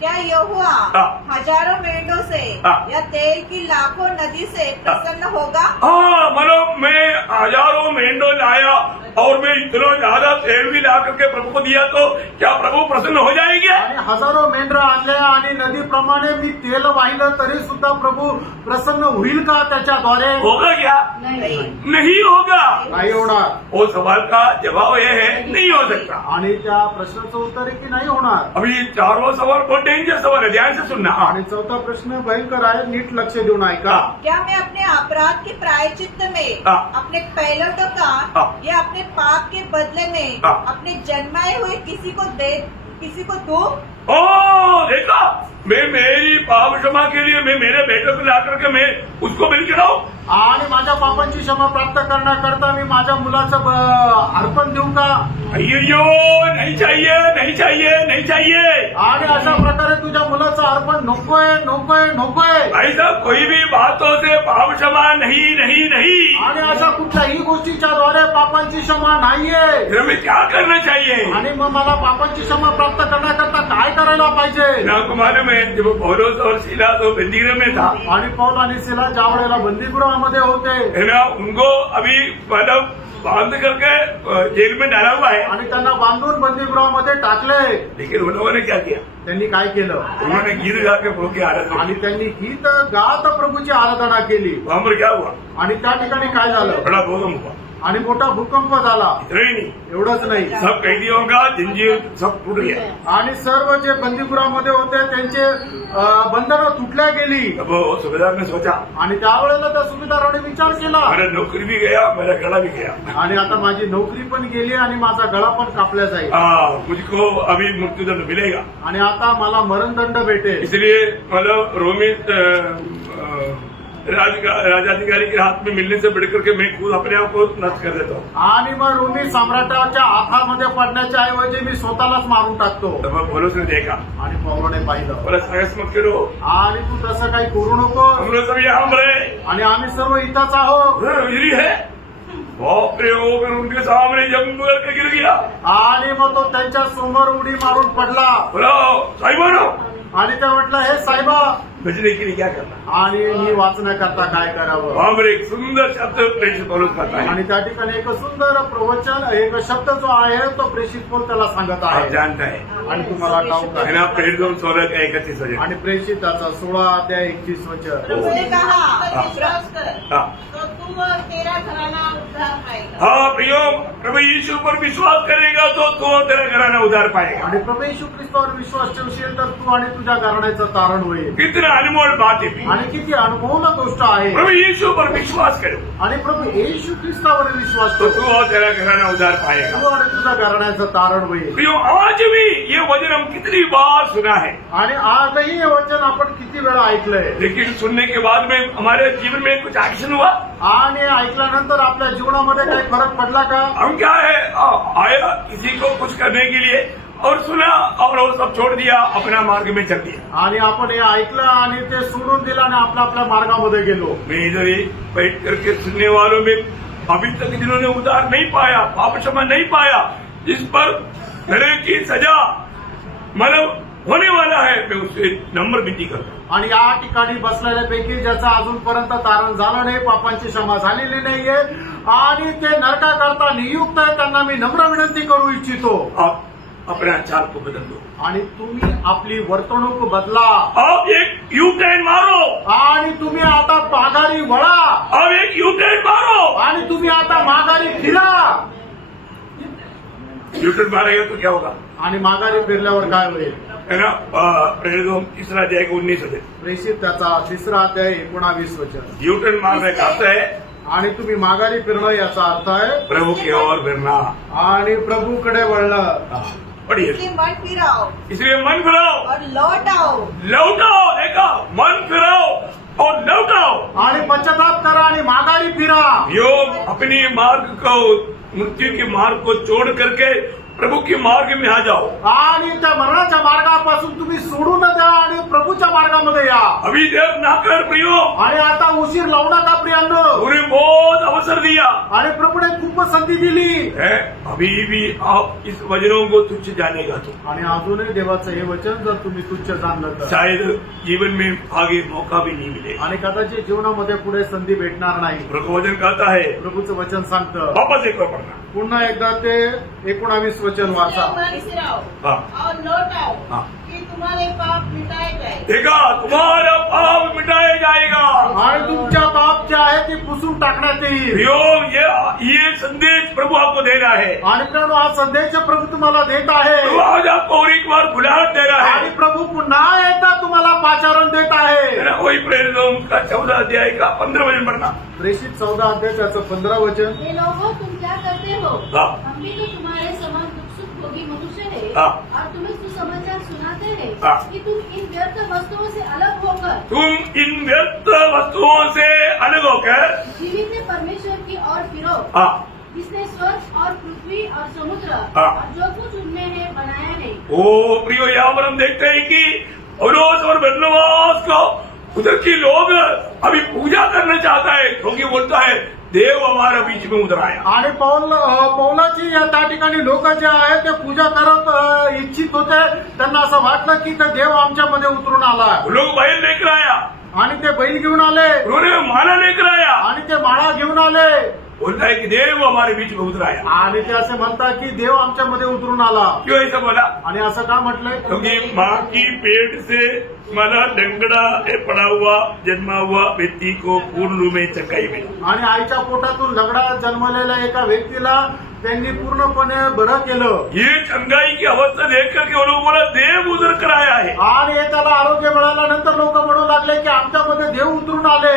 क्या यहोवा हाँ। हजारों मेंढों से हाँ। या तेल की लाखों नदी से प्रसन्न होगा? हाँ मतलब मैं हजारों मेंढों लाया और मैं इतना ज्यादा तेल भी ला करके प्रभु को दिया तो क्या प्रभु प्रसन्न हो जाएंगे? आणि हजारो मेंढरं आणल्या आणि नदीप्रमाणे मी तेल वाहिलं तरी सुद्धा प्रभू प्रसन्न होईल का त्याच्याद्वारे? होगा क्या? नहीं। नहीं होगा। नाही होणार। वो सवाल का जवाब ये है, नहीं हो सकता। आणि त्या प्रश्नाचं उत्तर आहे की नाही होणार। अभी चारों सवाल बहुत डेंजर सवाल है, ध्यान से सुनना। आणि चौथा प्रश्न भयंकर आहे, नीट लक्ष देऊन ऐका। क्या मैं अपने अपराध के प्रायश्चित्त में हाँ। अपने पहलौठों का हाँ। या अपने पाप के बदले में हाँ। अपने जन्माए हुए किसी को दूं? ओ देखा, मैं मेरी पाप क्षमा के लिए मैं मेरे बेटे को ला करके मैं उसको मिल के लाऊं? आणि माझ्या पापांची क्षमा प्राप्त करण्याकरता मी माझ्या मुलाचं अर्पण देऊ का? अय्यो नहीं चाहिए, नहीं चाहिए, नहीं चाहिए। आणि अशा प्रकारे तुझ्या मुलाचं अर्पण नकोय नकोय नकोय। ऐसा कोई भी बातों से पाप क्षमा नहीं, नहीं, नहीं। आणि अशा कुठल्याही गोष्टीच्या द्वारे पापांची क्षमा नाहीये। फिर हमें क्या करना चाहिए? आणि मग मला पापांची क्षमा प्राप्त करण्याकरता काय करायला पाहिजे? ना आपको मालूम है जब पौलुस और सीलास वो बंदीगृह में था, आणि पौल आणि सिला ज्या वेळेला बंदीगृहामध्ये होते है ना, उनको अभी मतलब बांध करके जेल में डाला हुआ है। आणि त्यांना बांधून बंदीगृहामध्ये टाकले, लेकिन उन लोगों ने क्या किया? त्यांनी काय केलं? उन्होंने गीत गा के प्रभु की आराधना आणि की। त्यांनी गीत गात प्रभूची आराधना केली। वहां पर क्या हुआ? आणि त्या ठिकाणी काय झालं? बड़ा भूकंप हुआ। आणि मोठा भूकंप झाला। इतना ही नहीं, एवढंच नाही, सब कैदियों का जंजीर सब टूट गया। आणि सर्व जे बंदीगृहामध्ये होते त्यांचे बंधनं तुटल्या गेली। अब वो सुबेदार ने सोचा, आणि त्यावेळेला त्या सुभेदाराने विचार केला, मेरा नौकरी भी गया, मेरा गला भी गया, आणि आता माझी नोकरी पण गेली आणि माझा गळा पण कापला जाईल, मुझको अभी मृत्युदंड मिलेगा। आणि आता मला मरणदंड भेटेल। इसलिए मतलब रोमी राजाधिकारी के हाथ में मिलने से बढ़कर के मैं खुद अपने आप को नष्ट कर देता हूँ। आणि मग रोमी सम्राटाच्या हातामध्ये पडण्याच्या ऐवजी मी स्वतःलाच मारून टाकतो। तब पौलुस ने देखा, आणि पौलाने पाहिलं, बोला साहस मत करो, आणि तू तसं काही करू नको, हम लोग सब यहाँ रहे, आणि आम्ही सर्व इथंच आहोत। विजली है, बाप रे, वो फिर उनके सामने जंग करके गिर गया। आणि मग तो त्यांच्या समोर उडी मारून पडला, बोला साहिबानो, आणि ते म्हटलं, हे साहेबा, बचने के लिए क्या करना? आणि मी वाचण्याकरता काय करावं? वहां पर एक सुंदर शब्द प्रेषित पौलुस करता है। आणि त्या ठिकाणी एक सुंदर प्रवचन, एक शब्द जो आहे तो प्रेषित पौल त्याला सांगत आप आहे। जानता है, आणि तुम्हाला ठाऊक है आहे, ना, प्रेरित 16:31 वचन। आणि प्रेषिताचा 16:31 वचन। प्रभु ने कहा, पर विश्वास कर हाँ तो तू और तेरा घराना उद्धार पाएगा। हाँ प्रियो, प्रभु यीशु पर विश्वास करेगा तो तू और तेरा घराना उधार पाएगा। आणि प्रभू येशू ख्रिस्तावर विश्वास ठेवशील तर तू आणि तुझ्या घराण्याचं तारण होईल। कितना अनमोल बात है। आणि किती अनुभवना गोष्ट आहे। प्रभु यीशु पर विश्वास करो आणि प्रभू येशू ख्रिस्तावर विश्वास तो ठेव, तू और तेरा घराना उधार पाएगा। तू आणि तुझ्या घराण्याचं तारण होईल। प्रियो, आज भी ये वचन हम कितनी बार सुना है, आणि आजही हे वचन आपण किती वेळा ऐकलंय, लेकिन सुनने के बाद में हमारे जीवन में कुछ एक्शन हुआ? आणि ऐकल्यानंतर आपल्या जीवनामध्ये काही फरक पडला का? हम क्या है, आया किसी को कुछ करने के लिए और सुना और वो सब छोड़ दिया, अपना मार्ग में चल दिया। आणि आपण हे ऐकलं आणि ते सोडून दिलं आणि आपल्या आपल्या मार्गामध्ये गेलो। मैं इधर ही बैठ करके सुनने वालों में अभी तक जिन्होंने उधार नहीं पाया, पाप क्षमा नहीं पाया, जिस पर नरक की सजा मतलब होने वाला है, मैं उससे नम्र विनती करता हूँ। आणि या ठिकाणी बसलेल्यापैकी ज्याचं अजूनपर्यंत तारण झालं नाही, पापांची क्षमा झालेली नाहीये आणि ते नरकाकरता नियुक्त आहे, त्यांना मी नम्र विनंती करू इच्छितो, आप अपना चाल को बदल दो, आणि तुम्ही आपली वर्तणूक बदला, आप एक यू टर्न मारो, आणि तुम्ही आता माघारी वळा, आप एक यू टर्न मारो, आणि तुम्ही आता माघारी फिरा। यू टर्न मारेगा तो क्या होगा? आणि माघारी फिरल्यावर काय होईल? है ना, प्रेरित 3 19 प्रेषित त्याचा 3 19 वचन। यू टर्न मारने का अर्थ है आणि तुम्ही माघारी फिरणं याचा अर्थ आहे प्रभु की ओर फिरना। आणि प्रभूकडे वळणं। हाँ, पढ़िए। इसलिए मन फिराओ इसलिए मन फिराओ और लौट आओ। लौटाओ, देखा, मन फिराओ और लौटाओ। आणि पश्चाताप करा आणि माघारी फिरा। योग अपनी मार्ग को, मृत्यु के मार्ग को छोड़ करके प्रभु के मार्ग में आ जाओ। आणि त्या मरणाच्या मार्गापासून तुम्ही सोडून द्या आणि प्रभूच्या मार्गामध्ये या। अभी देर ना कर प्रियो, आणि आता उशीर लावू नका प्रियांनो। उन्हें बहुत अवसर दिया आणि प्रभूने खूप संधी दिली है। अभी भी आप इस वचनों को तुच्छ जानेगा तो आणि अजूनही देवाचं हे वचन जर तुम्ही तुच्छ जाणलं तर शायद जीवन में आगे मौका भी नहीं मिलेगा। आणि कदाचित जीवनामध्ये पुढे संधी भेटणार नाही। प्रभु वचन कहता है, प्रभूचं वचन सांगतं। वापस एक बार पढ़ना। पुन्हा एकदा ते 19 वचन वाचा। मन फिराओ हाँ। और लौट आओ हाँ। कि तुम्हारे पाप मिटाए जाए। देखा, तुम्हारा पाप मिटाया जाएगा। आणि तुमच्या पाप जे आहे ते पुसून टाकण्यात येईल। योग ये संदेश प्रभु आपको दे रहा है। आणि प्रभू हा संदेश प्रभू तुम्हाला देत आहे। प्रभु आज आपको और एक बार बुलाहट दे रहा आणि है। प्रभू पुन्हा एकदा तुम्हाला पाचारण देत आहे। वही प्रेरितों का 14 अध्याय का 15 वचन पढ़ना। प्रेषित 14 अध्याय त्याचं 15 वचन। हे लोगों तुम क्या करते हो? हाँ। हम भी तो तुम्हारे समान दुख सुख भोगी मनुष्य है हाँ। और तुम्हें सुसमाचार सुनाते हैं हाँ। कि तुम इन व्यर्थ वस्तुओं से अलग होकर तुम इन व्यर्थ वस्तुओं से अलग होकर जीवित परमेश्वर की ओर फिरो, हाँ, जिसने स्वर्ग और पृथ्वी और समुद्र हाँ। और जो कुछ उनमें है बनाया है। ओ प्रियो, यहाँ पर हम देखते हैं कि पौलुस और बरनबास को उधर की लोग अभी पूजा करना चाहता है, क्योंकि बोलता है देव हमारे बीच में उतर आया। आणि पौलाची त्या ठिकाणी लोक जे आहेत ते पूजा करत इच्छित होते। त्यांना असं वाटलं की ते देव आमच्यामध्ये उतरून आला। वो लोग बैल लेकर आया, आणि ते बैल घेऊन आले उन्होंने माला लेकर आया, आणि ते माळा घेऊन आले। बोलता है कि देव हमारे बीच में उतर आया। आणि ते असे म्हणतात की देव आमच्यामध्ये उतरून आला। क्यों ऐसा बोला? आणि असं का म्हटलंय? क्योंकि माँ की पेट से माला लंगड़ा पड़ा हुआ जन्मा हुआ व्यक्ति को पूर्ण रूप में चंगाई मिली। आणि आईच्या पोटातून लगडा जन्मलेल्या एका व्यक्तीला त्यांनी पूर्णपणे बरं केलं। ये चंगाई की अवस्था देख करके वो लोग बोला देव उतर कर आया है। आणि त्याला आरोग्य मिळाल्यानंतर लोक म्हणू लागले की आमच्यामध्ये देव उतरून आले।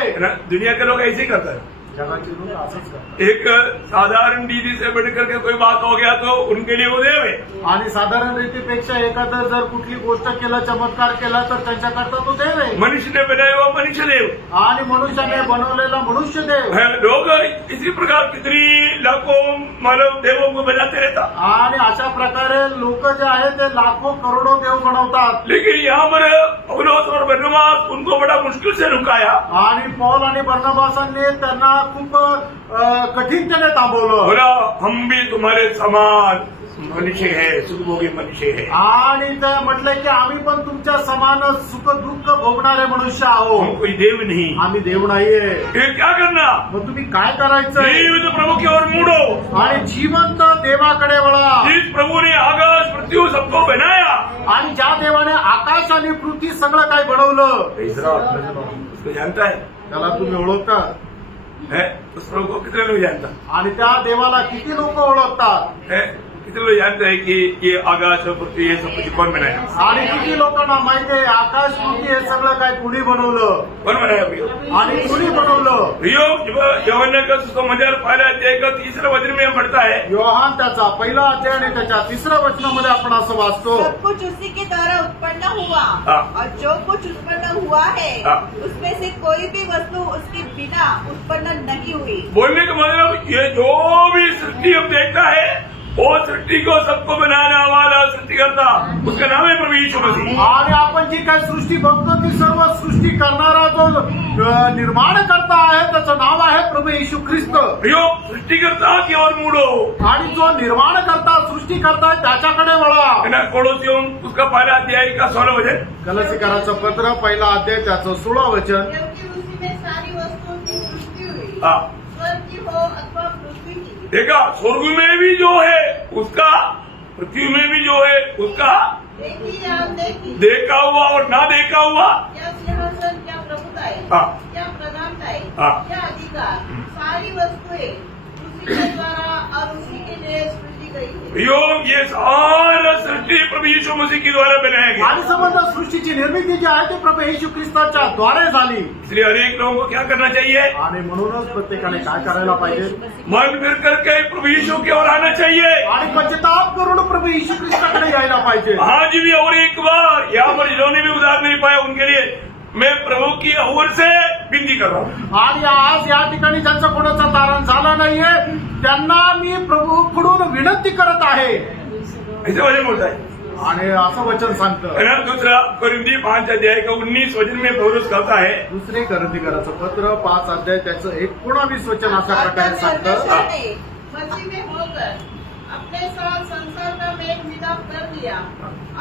दुनिया के लोग ऐसे ही करते हैं। जगाची लोक असंच करतात। एक साधारण दीदी से बढ़ करके कोई बात हो गया तो उनके लिए वो देव है। आणि साधारण रीतीपेक्षा एखादं जर कुठली गोष्ट केलं, चमत्कार केला तर त्यांच्याकरता तो देव आहे। मनुष्य ने बनाया हुआ मनुष्य देव आणि मनुष्याने बनवलेला मनुष्य देव। है। लोग इसी प्रकार कितनी लाखों मानव देवों को बनाते रहता, आणि अशा प्रकारे लोक जे आहेत ते लाखो करोडो देव बनवतात। लेकिन यहाँ पर पौलुस और बरनबास उनको बड़ा मुश्किल से रुकाया। आणि पौल आणि बर्नबासांनी त्यांना खूप कठीणतेने थांबवलं। बोला हम भी तुम्हारे समान मनुष्य है, सुखभोगी मनुष्य है। आणि ते म्हटले की आम्ही पण तुमच्या समान सुख दुःख भोगणारे मनुष्य हम आहोत। कोई देव नहीं। आम्ही देव नाहीये। फिर क्या करना? मग तुम्ही काय करायचं? जीवित प्रभु की ओर मुड़ो। आणि जिवंत देवाकडे वळा। जिस प्रभु ने आकाश पृथ्वी सबको बनाया, आणि ज्या देवाने आकाश आणि पृथ्वी सगळं काय बनवलं उसको जानता है, त्याला तुम्ही ओळखता। है? उस प्रभु को कितने लोग जानता आणि त्या देवाला किती लोक ओळखतात? है? कितने लोग जानते हैं कि ये आकाश और पृथ्वी ये सब कुछ कौन बनाया? आणि किती लोकांना माहिती आहे आकाश पृथ्वी हे सगळं काय कुणी बनवलं? कौन बनाया प्रियो? आणि कुणी बनवलं? प्रियो, यूहन्ना का सुसमाचार पहला अध्याय का 3रा वचन में हम पढ़ता है। योहान त्याचा पहिला अध्याय आणि त्याच्या 3ऱ्या वचनामध्ये आपण असं वाचतो। सब कुछ उसी के द्वारा उत्पन्न हुआ हाँ। और जो कुछ उत्पन्न हुआ है हाँ। उसमें से कोई भी वस्तु उसके बिना उत्पन्न नहीं हुई। बोलने का मतलब ये जो भी सृष्टि हम देखता है वो सृष्टि को सबको बनाने वाला सृष्टिकर्ता, उसका नाम है प्रभु यीशु मसीह। आणि आपण जी काही सृष्टी बघतो ती सर्व सृष्टी करणारा जो निर्माण करता आहे त्याचं नाव आहे प्रभू येशू ख्रिस्त। प्रियो, सृष्टिकर्ता की ओर मुड़ो। आणि जो निर्माण करता सृष्टी करता त्याच्याकडे वळा। कोलोसियों उसका पहला अध्याय का 16 वचन। कलसीकराचं पत्र पहिला अध्याय त्याचं 16 वचन। क्योंकि उसी में सारी वस्तुओं की सृष्टि हुई, हाँ, स्वर्ग की हो अथवा पृथ्वी की। देखा, स्वर्ग में भी जो है उसका, पृथ्वी में भी जो है उसका, देखी या अनदेखी, देखा हुआ और ना देखा हुआ, क्या सिंहासन, क्या प्रभुताएं, हाँ। क्या प्रधानताएं, हाँ। क्या अधिकार, सारी वस्तुएं उसी के द्वारा और उसी के लिए सृष्टि गई है। यो ये सारा सृष्टि प्रभु यीशु मसीह के द्वारा बनाया गया, आणि समजा सृष्टीची निर्मिती जी आहे ती प्रभू येशू ख्रिस्ताच्या द्वारे झाली. इसलिए हर एक लोगों को क्या करना चाहिए? आणि म्हणूनच प्रत्येकाने काय करायला पाहिजे? मन फिर करके प्रभु यीशु की ओर आना चाहिए. आणि पश्चाताप करून प्रभू येशू ख्रिस्ताकडे यायला पाहिजे. आज भी और एक बार यहाँ पर जिन्होंने भी उधार नहीं पाया उनके लिए मैं प्रभु की ओर से विनती कर रहा हूँ. आणि आज या ठिकाणी ज्यांचं कोणाचं तारण झालं नाहीये त्यांना मी प्रभूकडून विनंती करत आहे. ऐसे वचन बोलता है. आणि असं वचन सांगतं. और दूसरा कोरिन्थी 5 अध्याय का 19 वचन में पौलुस कहता है, दुसरे करंथीकराचं पत्र 5 अध्याय त्याचं 19 वचन अशा प्रकारे सांगतं. परमेश्वर ने मसीह में होकर अपने साथ संसार का मेल मिलाप कर लिया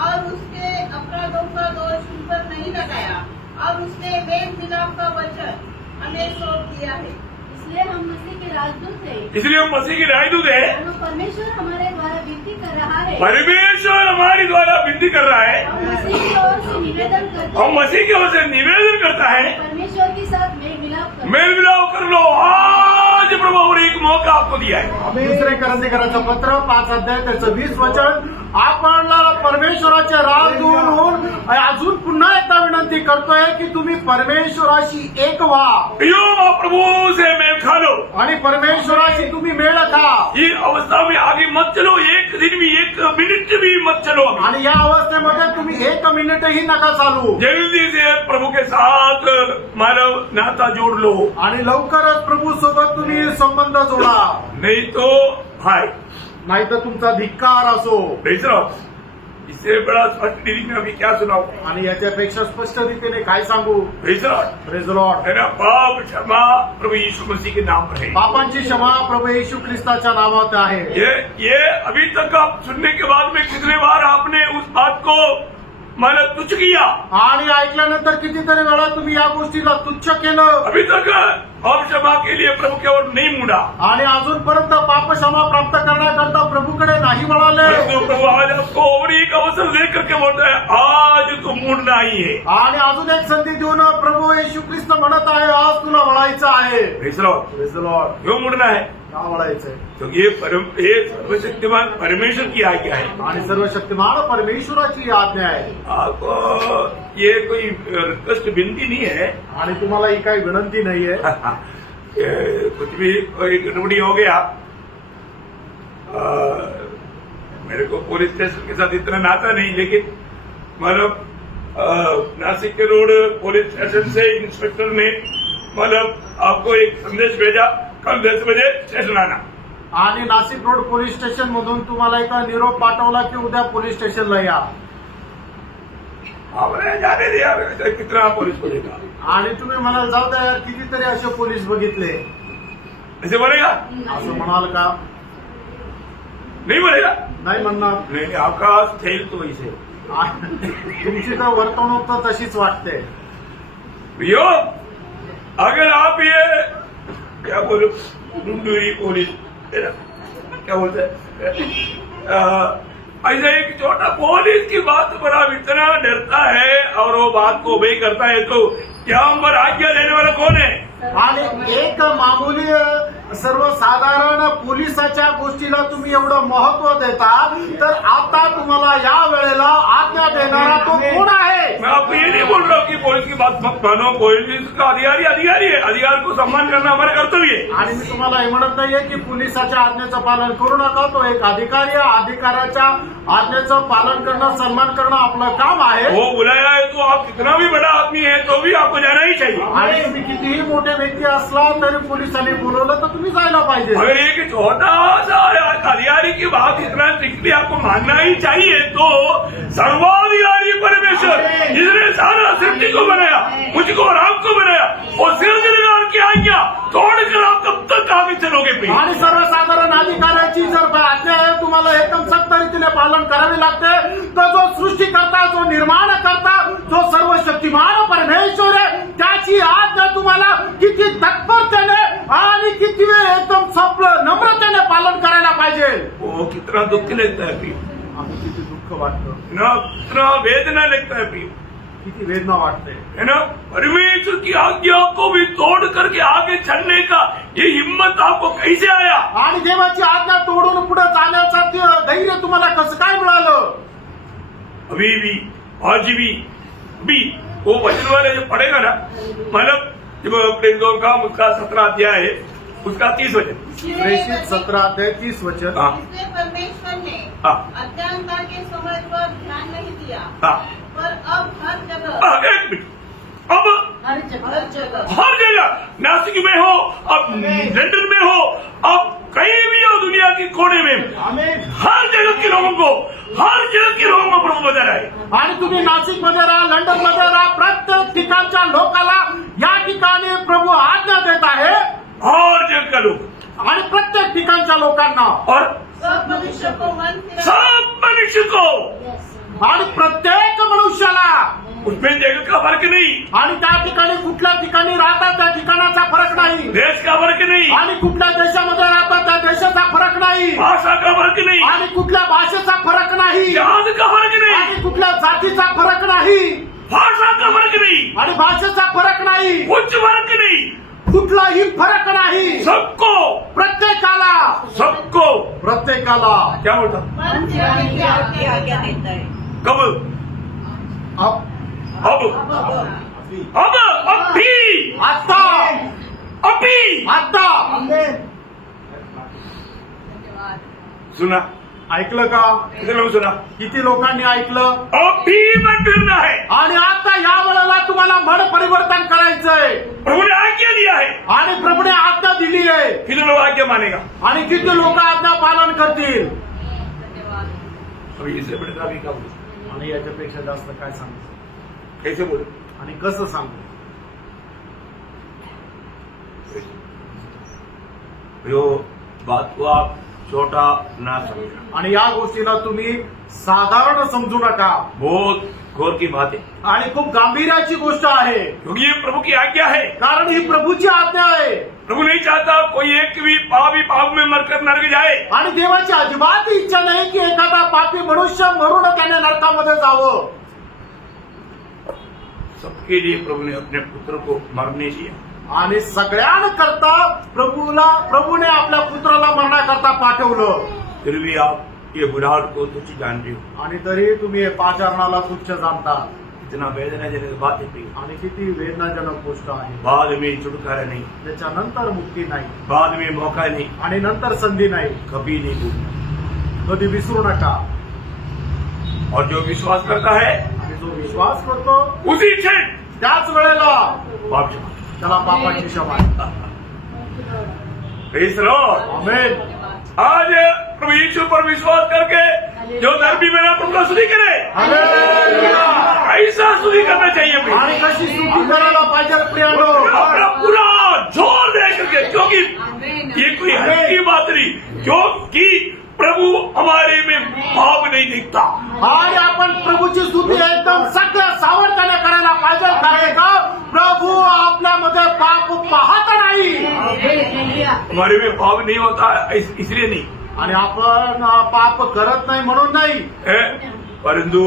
और उसके अपराधों का दोष उन पर नहीं लगाया और उसने मेल मिलाप का वचन हमें सौंप दिया है। इसलिए हम मसीह के राजदूत हैं इसलिए हम मसीह की राजदूत है. और परमेश्वर हमारे द्वारा विनती कर रहा है. परमेश्वर हमारी द्वारा विनती कर रहा है. हम मसीह की ओर से निवेदन करते हम हैं, मसीह की ओर से निवेदन करता है, परमेश्वर के साथ मेल मिलाप करें. मेल मिलाप कर लो. आज प्रभु और एक मौका आपको दिया है. दुसरे करंथीकराचं पत्र 5 अध्याय त्याचं 20 वचन. आपल्याला परमेश्वराचे राजदूत होऊन अजून पुन्हा एकदा विनंती करतोय की तुम्ही परमेश्वराशी एक व्हा यो प्रभु से मेल खा लो. आणि परमेश्वराशी तुम्ही मेळ खा. ये अवस्था में आगे मत चलो, एक दिन भी एक मिनट भी मत चलो. अभी आणि या अवस्थेमध्ये तुम्ही 1 मिनिटही नका चालू. जल्दी से प्रभु के साथ मानव नाता जोड़ लो, आणि लवकरच प्रभू सोबत तुम्ही संबंध जोडा. नहीं तो भाई नाही तर तुमचा धिक्कार असो. बेचरो. इससे बड़ा स्पष्ट रीति में अभी क्या सुनाओ. आणि याच्यापेक्षा स्पष्ट रीतीने काय सांगू. बेचरो प्रेज लॉर्ड. मेरा पाप क्षमा प्रभु यीशु मसीह के नाम पर है. पापांची क्षमा प्रभू येशू ख्रिस्ताच्या नावात आहे. ये अभी तक आप सुनने के बाद में कितने बार आपने उस बात को माना तुच्छ किया. आणि ऐकल्यानंतर कितीतरी वेळा तुम्ही या गोष्टीला तुच्छ केलं. अभी तक पाप क्षमा के लिए प्रभु की ओर नहीं मुड़ा. आणि अजूनपर्यंत पाप क्षमा प्राप्त करण्याकरता प्रभूकडे नाही वळाले. तो प्रभु आज आपको और एक अवसर दे करके बोलता है, आज तो मुड़ना ही है. आणि अजून एक संधी देऊन प्रभू येशू ख्रिस्त म्हणत आहे आज तुला वळायचं आहे. Praise Lord. Praise Lord. क्यों मुड़ना है? का वळायचंय? तो ये सर्वशक्तिमान परमेश्वर की आज्ञा है. आणि सर्वशक्तिमान परमेश्वराची आज्ञा आहे. आपको ये कोई रिक्वेस्ट विनती नहीं है. आणि तुम्हाला ही काही विनंती नाहीये. कुछ भी कोई गड़बड़ी हो गया, मेरे को पुलिस स्टेशन के साथ इतना नाता नहीं, लेकिन मतलब नासिक के रोड पुलिस स्टेशन से इंस्पेक्टर ने मतलब आपको एक संदेश भेजा, कल 10 बजे स्टेशन आना. आणि नाशिक रोड पोलीस स्टेशन मधून तुम्हाला एक निरोप पाठवला की उद्या पोलीस स्टेशनला या. आपने जाने दिया, कितना पुलिस को देगा. आणि तुम्ही म्हणाल जाऊ द्या यार कितीतरी असे पोलीस बघितले ऐसे बोलेगा? असं म्हणाल का? नहीं बोलेगा. नाही म्हणणार. नहीं, आपका स्टाइल तो ऐसे. तुमची तर वर्तणूक तर तशीच वाटते. भैया अगर आप ये क्या बोलो डुंडुरी पुलिस क्या बोलते हैं, ऐसा एक छोटा पुलिस की बात पर आप इतना डरता है और वो बात को ओबे करता है, तो क्या हम पर आज्ञा देने वाला कौन है? आणि एक मामूली सर्वसाधारण पोलिसाच्या गोष्टीला तुम्ही एवढं महत्व देता तर आता तुम्हाला या वेळेला आज्ञा देणारा तो कोण आहे? मैं आपको ये नहीं बोल रहा हूँ कि पुलिस की बात मत मानो. पुलिस का अधिकारी अधिकारी है, अधिकार को सम्मान करना हमारा कर्तव्य है. आणि मी तुम्हाला हे म्हणत नाहीये की पोलिसाच्या आज्ञेचं पालन करू नका. तो एक अधिकारी आहे, अधिकाराच्या आज्ञेचं पालन करणं सन्मान करणं आपलं काम आहे. वो बुलाया है तो आप कितना भी बड़ा आदमी है तो भी आपको जाना ही चाहिए. आणि तुम्ही कितीही मोठे व्यक्ती असला तरी पोलिसांनी बोलवलं तर तुम्ही जायला पाहिजे. अगर एक छोटा सा अधिकारी की बात इतना स्ट्रिक्टली आपको मानना ही चाहिए, तो सर्वाधिकारी परमेश्वर जिसने सारा सृष्टि को बनाया, मुझको और आपको बनाया, और सिरजनगार की आज्ञा तोड़कर आप कब तक आगे चलोगे? आणि सर्वसाधारण अधिकाऱ्याची जर आज्ञा आहे तुम्हाला एकदम सक्त रीतीने पालन करावे लागते, तर जो सृष्टी करता, जो निर्माण करता, जो सर्वशक्तिमान परमेश्वर आहे त्याची आज्ञा तुम्हाला किती तत्परतेने आणि किती वेळ एकदम सफल नम्रतेने पालन करायला पाहिजे. वो कितना दुख लगता है प्रिय, आम्ही किती दुःख वाटतं, कितना वेदना लगता है प्रिय. किती वेदना वाटते है ना। परमेश्वर की आज्ञा को भी तोड़ करके आगे चलने का ये हिम्मत आपको कैसे आया? आणि देवाची आज्ञा तोडून पुढे जाण्याचा ते धैर्य तुम्हाला कसं काय मिळालं? अभी भी आज भी वो वचन वाले जो पढ़ेगा ना, मतलब जब प्रेरितों का उसका 17 अध्याय है, उसका 30 वचन। प्रेषित 17 अध्याय 30 वचन। हाँ इसलिए परमेश्वर ने हाँ अज्ञानता के समझ पर ध्यान नहीं दिया, हाँ पर अब हर जगह एक मिनट, अब हर जगह हर जगह, नासिक में हो, अब लंदन में हो, अब कहीं भी हो दुनिया के कोने में, आमेन। हर जगह के लोगों को, हर जगह के लोगों को प्रभु बदल रहा है। आणि तुम्ही नाशिक मध्ये राहा, लंडन मध्ये राहा, प्रत्येक ठिकाणच्या लोकाला या ठिकाणी प्रभू आज्ञा देत आहे हर जगह का लोग आणि प्रत्येक ठिकाणच्या लोकांना और सब मनुष्य को मन फिरा सब मनुष्य को, आणि प्रत्येक मनुष्याला, उसमें जगह का फर्क नहीं, आणि त्या ठिकाणी कुठल्या ठिकाणी राहतात त्या ठिकाणाचा फरक नाही, देश का फर्क नहीं, आणि कुठल्या देशामध्ये राहतात त्या देशाचा फरक नाही, भाषा का फर्क नहीं, आणि कुठल्या भाषेचा फरक नाही, जात का फर्क नहीं, आणि कुठल्या जातीचा फरक नाही, भाषा का फर्क नहीं, आणि भाषेचा फरक नाही, कुछ फर्क नहीं, कुठलाही फरक नाही, सबको प्रत्येकाला क्या बोलता मन फिराने की की आज्ञा देता है। कब? अब अब अभी आता अभी आता सुना, ऐकलं का? कितने लोग सुना? किती लोकांनी ऐकलं? अभी मन फिरना है, आणि आता या वेळेला तुम्हाला मन परिवर्तन करायचंय प्रभु ने आज्ञा दिया है, आणि प्रभूने आज्ञा दिली आहे कितने लोग आज्ञा मानेगा? आणि किती लोक आज्ञा पालन करतील? अभी इससे बड़े अभी का बोले, आणि याच्यापेक्षा जास्त काय सांगू कैसे बोले? आणि कसं सांगू? यो बात को आप छोटा ना समझना, आणि या गोष्टीला तुम्ही साधारण समजू नका, बहुत गौर की बात है, आणि खूप गांभीर्याची गोष्ट आहे, क्योंकि ये प्रभु की आज्ञा है। कारण ही प्रभूची आज्ञा आहे प्रभु नहीं चाहता कोई एक भी पाप में मरकर नरक जाए, आणि देवाची अजिबात इच्छा नाही की एखादा पापी मनुष्य मरून त्याने नरकामध्ये जावं। सबके लिए प्रभु ने अपने पुत्र को मरने दिया, आणि सगळ्यांकरता प्रभूने आपल्या पुत्राला मरण्याकरता पाठवलं, फिर भी आप ये गुनाह को तुच्छ जानते हो। आणि तरी तुम्ही हे पाचारणाला तुच्छ जाणता, इतना वेदनाजनक बात है प्रिय। आणि किती वेदनाजनक गोष्ट आहे। बाद में छुटकारा नहीं, त्याच्यानंतर मुक्ती नाही, बाद में मौका नहीं, आणि नंतर संधी नाही, कभी नहीं भूलना। कधी विसरू नका। और जो विश्वास करता है आणि जो विश्वास करतो उसी क्षण त्याच वेळेला पाप क्षमा। त्याला पापाची क्षमा। Praise the Lord। आमेन। आज प्रभु यीशु पर विश्वास करके जो धर्मी मेरा प्रभु स्तुति करे, हालेलुया। ऐसा स्तुति करना चाहिए प्रिय। आणि कशी स्तुती करायला पाहिजे प्रियानो? अपना पूरा जोर दे करके, क्योंकि ये कोई हल्की बात नहीं, क्योंकि प्रभु हमारे में पाप नहीं देखता। आणि आपण प्रभूची स्तुती एकदम सगळ्या सामर्थ्याने करायला पाहिजे, कारण का प्रभू आपल्यामध्ये पाप पाहत नाही, हमारे में पाप नहीं होता इसलिए नहीं, आणि आपण पाप करत नाही म्हणून नाही, है, परंतु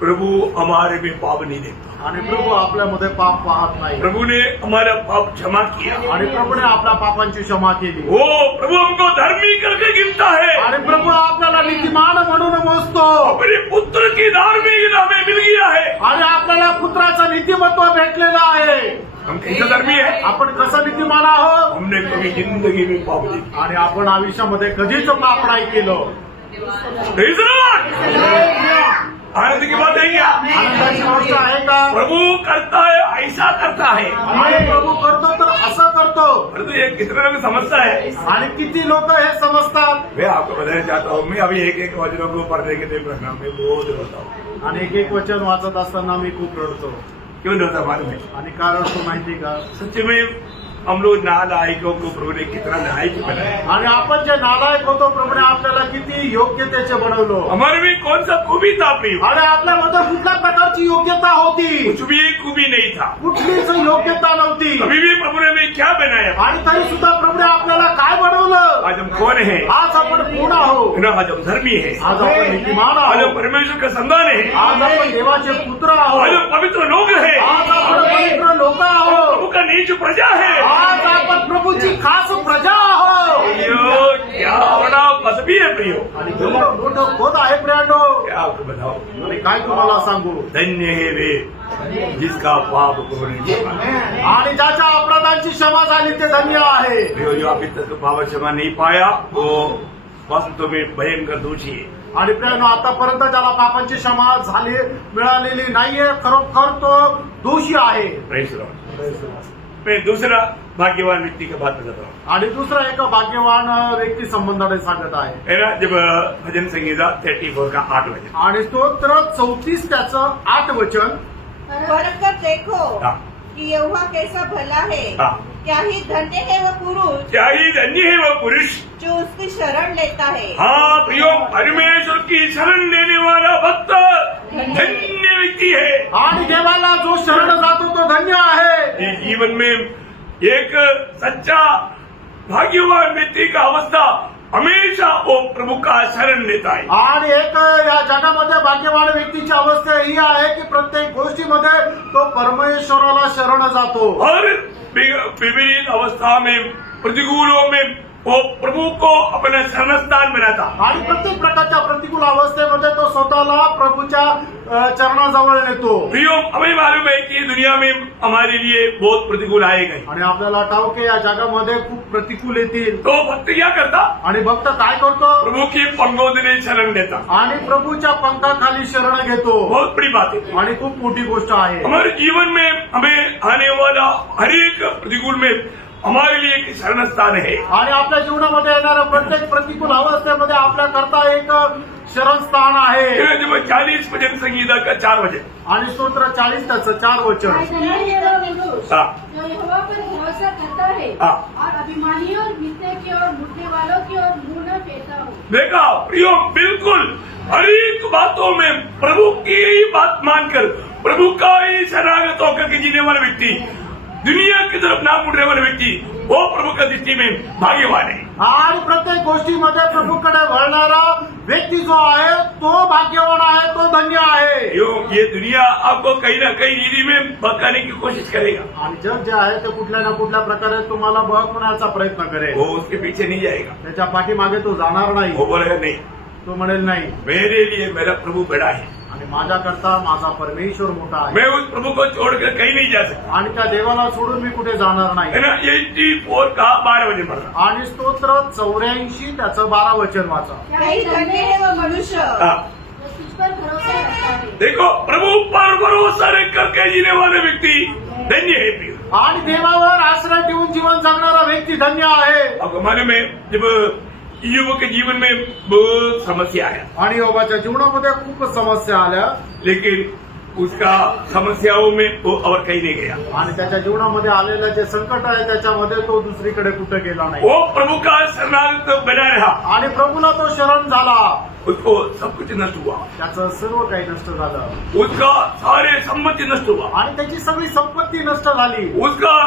प्रभु हमारे में पाप नहीं देखता। आणि प्रभू आपल्यामध्ये पाप पाहत नाही, प्रभु ने हमारा पाप क्षमा किया, आणि प्रभूने आपल्या पापांची क्षमा केली, वो प्रभु हमको धर्मी करके गिनता है, आणि प्रभू आपल्याला नीतिमान म्हणून मोजतो, अपने पुत्र की धार्मिकता हमें मिल गया है। आणि आपल्याला पुत्राचं नीतिमत्व भेटलेलं आहे। हम कैसे धर्मी है? आपण कसं नीतिमान आहोत? हमने कभी जिंदगी में पाप नहीं किया। आणि आपण आयुष्यामध्ये कधीच पाप नाही केलं। Praise the Lord। आनंद की बात है क्या? आनंदाची गोष्ट आहे का? प्रभु करता है, ऐसा करता है, आणि प्रभू करतो तर असं करतो, परंतु ये कितने लोग समझता है? आणि किती लोक हे समजतात? मैं आपको बताना चाहता हूँ, मैं अभी एक वचनों को पढ़ने के लिए प्रोग्राम में बहुत रोता हूँ। आणि एक एक वचन वाचत असताना मी खूप रडतो। क्यों रोता मालूम है? आणि कारण तो माहिती का? सच्ची में हम लोग नालायकों को प्रभु ने कितना नालायक बनाया। आणि आपण जे नालायक होतो प्रभूने आपल्याला किती योग्यतेचे बनवलं, हमारे में कौन सा खूबी था प्रिय? आणि आपल्यामध्ये कुठल्या प्रकारची प्रकारची योग्यता होती, कुछ भी खूबी नहीं था, कुठलीच योग्यता नव्हती. अभी भी प्रभु ने हमें क्या बनाया? आणि तरी सुद्धा प्रभूने आपल्याला काय बनवलं? आज हम कौन है? आज आपण कोण आहोत? ना आज हम धर्मी है, आज आपण नीतिमान आज हम आहोत. परमेश्वर का संतान है, आज आपण देवाचे पुत्र आज आहोत. हम पवित्र लोग है, आज आपण पवित्र लोक आहोत. प्रभु का नीच प्रजा है. आज आपण प्रभूची खास प्रजा आहोत. प्रियो, क्या बड़ा पदवी है प्रियो. आणि एवढं मोठं पद आहे प्रियांनो. क्या आपको बताओ, आणि काय तुम्हाला सांगू, धन्य है वे जिसका पाप करोने क्षमा. आणि ज्याच्या अपराधांची क्षमा झाली ते धन्य आहे. प्रियो, जो अभी तक पाप क्षमा नहीं पाया वो वास्तव में भयंकर दोषी है. आणि प्रियांनो, आतापर्यंत ज्याला पापांची क्षमा झाली मिळालेली नाहीये, खरोखर तो दोषी आहे. Praise the Lord. मैं दूसरा भाग्यवान व्यक्ति की बात बताता हूँ. आणि दुसरा एक भाग्यवान व्यक्ती संबंधाने सांगत आहे. है ना, जब भजन संगीता 34 का 8 वचन. आणि स्तोत्र 34 त्याचं 8 वचन. परख कर देखो हाँ. कि यहोवा कैसा भला है, हाँ. क्या ही धन्य है वह पुरुष क्या ही धन्य है वह पुरुष. जो उसकी शरण लेता है. हाँ प्रियो, परमेश्वर की शरण लेने वाला भक्त धन्य व्यक्ति है. आणि देवाला जो शरण जातो तो धन्य आहे. ये जीवन में एक सच्चा भाग्यवान व्यक्ति का अवस्था हमेशा वो प्रभु का शरण लेता है. आणि एक या जगामध्ये भाग्यवान व्यक्तीची अवस्था ही आहे की प्रत्येक गोष्टीमध्ये तो परमेश्वराला शरण जातो. हर विपरीत अवस्था में, प्रतिकूलों में वो प्रभु को अपना शरण स्थान बनाता. आणि प्रत्येक प्रकारच्या प्रतिकूल अवस्थेमध्ये तो स्वतःला प्रभूच्या चरणाजवळ नेतो. प्रियो, हमें मालूम है कि दुनिया में हमारे लिए बहुत प्रतिकूल आएगा. आणि आपल्याला ठाऊक आहे या जगामध्ये खूप प्रतिकूल येतील. तो भक्त क्या करता? आणि भक्त काय करतो? प्रभु की पंगोदने शरण लेता. आणि प्रभूच्या पंखाखाली शरण घेतो. बहुत बड़ी बात है. आणि खूप मोठी गोष्ट आहे. हमारे जीवन में हमें आने वाला हर एक प्रतिकूल में हमारे लिए एक शरण स्थान है. आणि आपल्या जीवनामध्ये येणाऱ्या प्रत्येक प्रतिकूल अवस्थेमध्ये आपल्या करता एक शरण स्थान आहे. जब 40 भजन संगीता का 4 वचन. आणि स्तोत्र 40 त्याचं 4 वचन. धन्य है वह पुरुष हाँ. जो यहोवा पर भरोसा करता है हाँ. और अभिमानियों और मिथ्या की ओर मुड़ने वालों की ओर मुंह न फेरता हो. देखा प्रियो, बिल्कुल हर एक बातों में प्रभु की ही बात मानकर, प्रभु का ही शरणागत होकर के जीने वाला व्यक्ति, दुनिया की तरफ ना मुड़ने वाला व्यक्ति, वो प्रभु का दृष्टि में भाग्यवान है. आणि प्रत्येक गोष्टीमध्ये प्रभूकडे वळणारा व्यक्ती जो आहे तो भाग्यवान आहे, तो धन्य आहे. ये दुनिया आपको कहीं ना कहीं रीति में भटकाने की कोशिश करेगा. आणि जग जे आहे ते कुठल्या ना कुठल्या प्रकारे तुम्हाला बहकवण्याचा प्रयत्न करेल. वो उसके पीछे नहीं जाएगा. त्याच्या पाठीमागे तो जाणार नाही. वो बोलेगा नहीं, तो म्हणेल नाही, मेरे लिए मेरा प्रभु बड़ा है. आणि माझ्याकरता माझा परमेश्वर मोठा आहे. मैं उस प्रभु को छोड़कर कहीं नहीं जा सकता. आणि त्या देवाला सोडून मी कुठे जाणार है नाही. ना. 84 का 12 वचन पढ़ा. आणि स्तोत्र 84 त्याचं 12 वचन वाचा. क्या ही धन्य है वह मनुष्य हाँ. जो तुझ पर भरोसा रखता है. देखो, प्रभु पर भरोसा रख करके जीने वाले व्यक्ति धन्य है. प्रिय, आणि देवावर आश्रय ठेवून जीवन जगणारा व्यक्ती धन्य आहे. आपको मालूम है जब युवक के जीवन में बहुत समस्या आया, आणि योबाच्या जीवनामध्ये खूप समस्या आल्या, लेकिन उसका समस्याओं में वो और कहीं नहीं गया. आणि त्याच्या जीवनामध्ये आलेलं जे संकट आहे त्याच्यामध्ये तो दुसरीकडे कुठे गेला नाही. वो प्रभु का शरणागत बना रहा. आणि प्रभूला तो शरण झाला. उसको सब कुछ नष्ट हुआ. त्याचं सर्व काही नष्ट झालं. उसका सारे संपत्ति नष्ट हुआ. आणि त्याची सगळी संपत्ती नष्ट झाली. उसका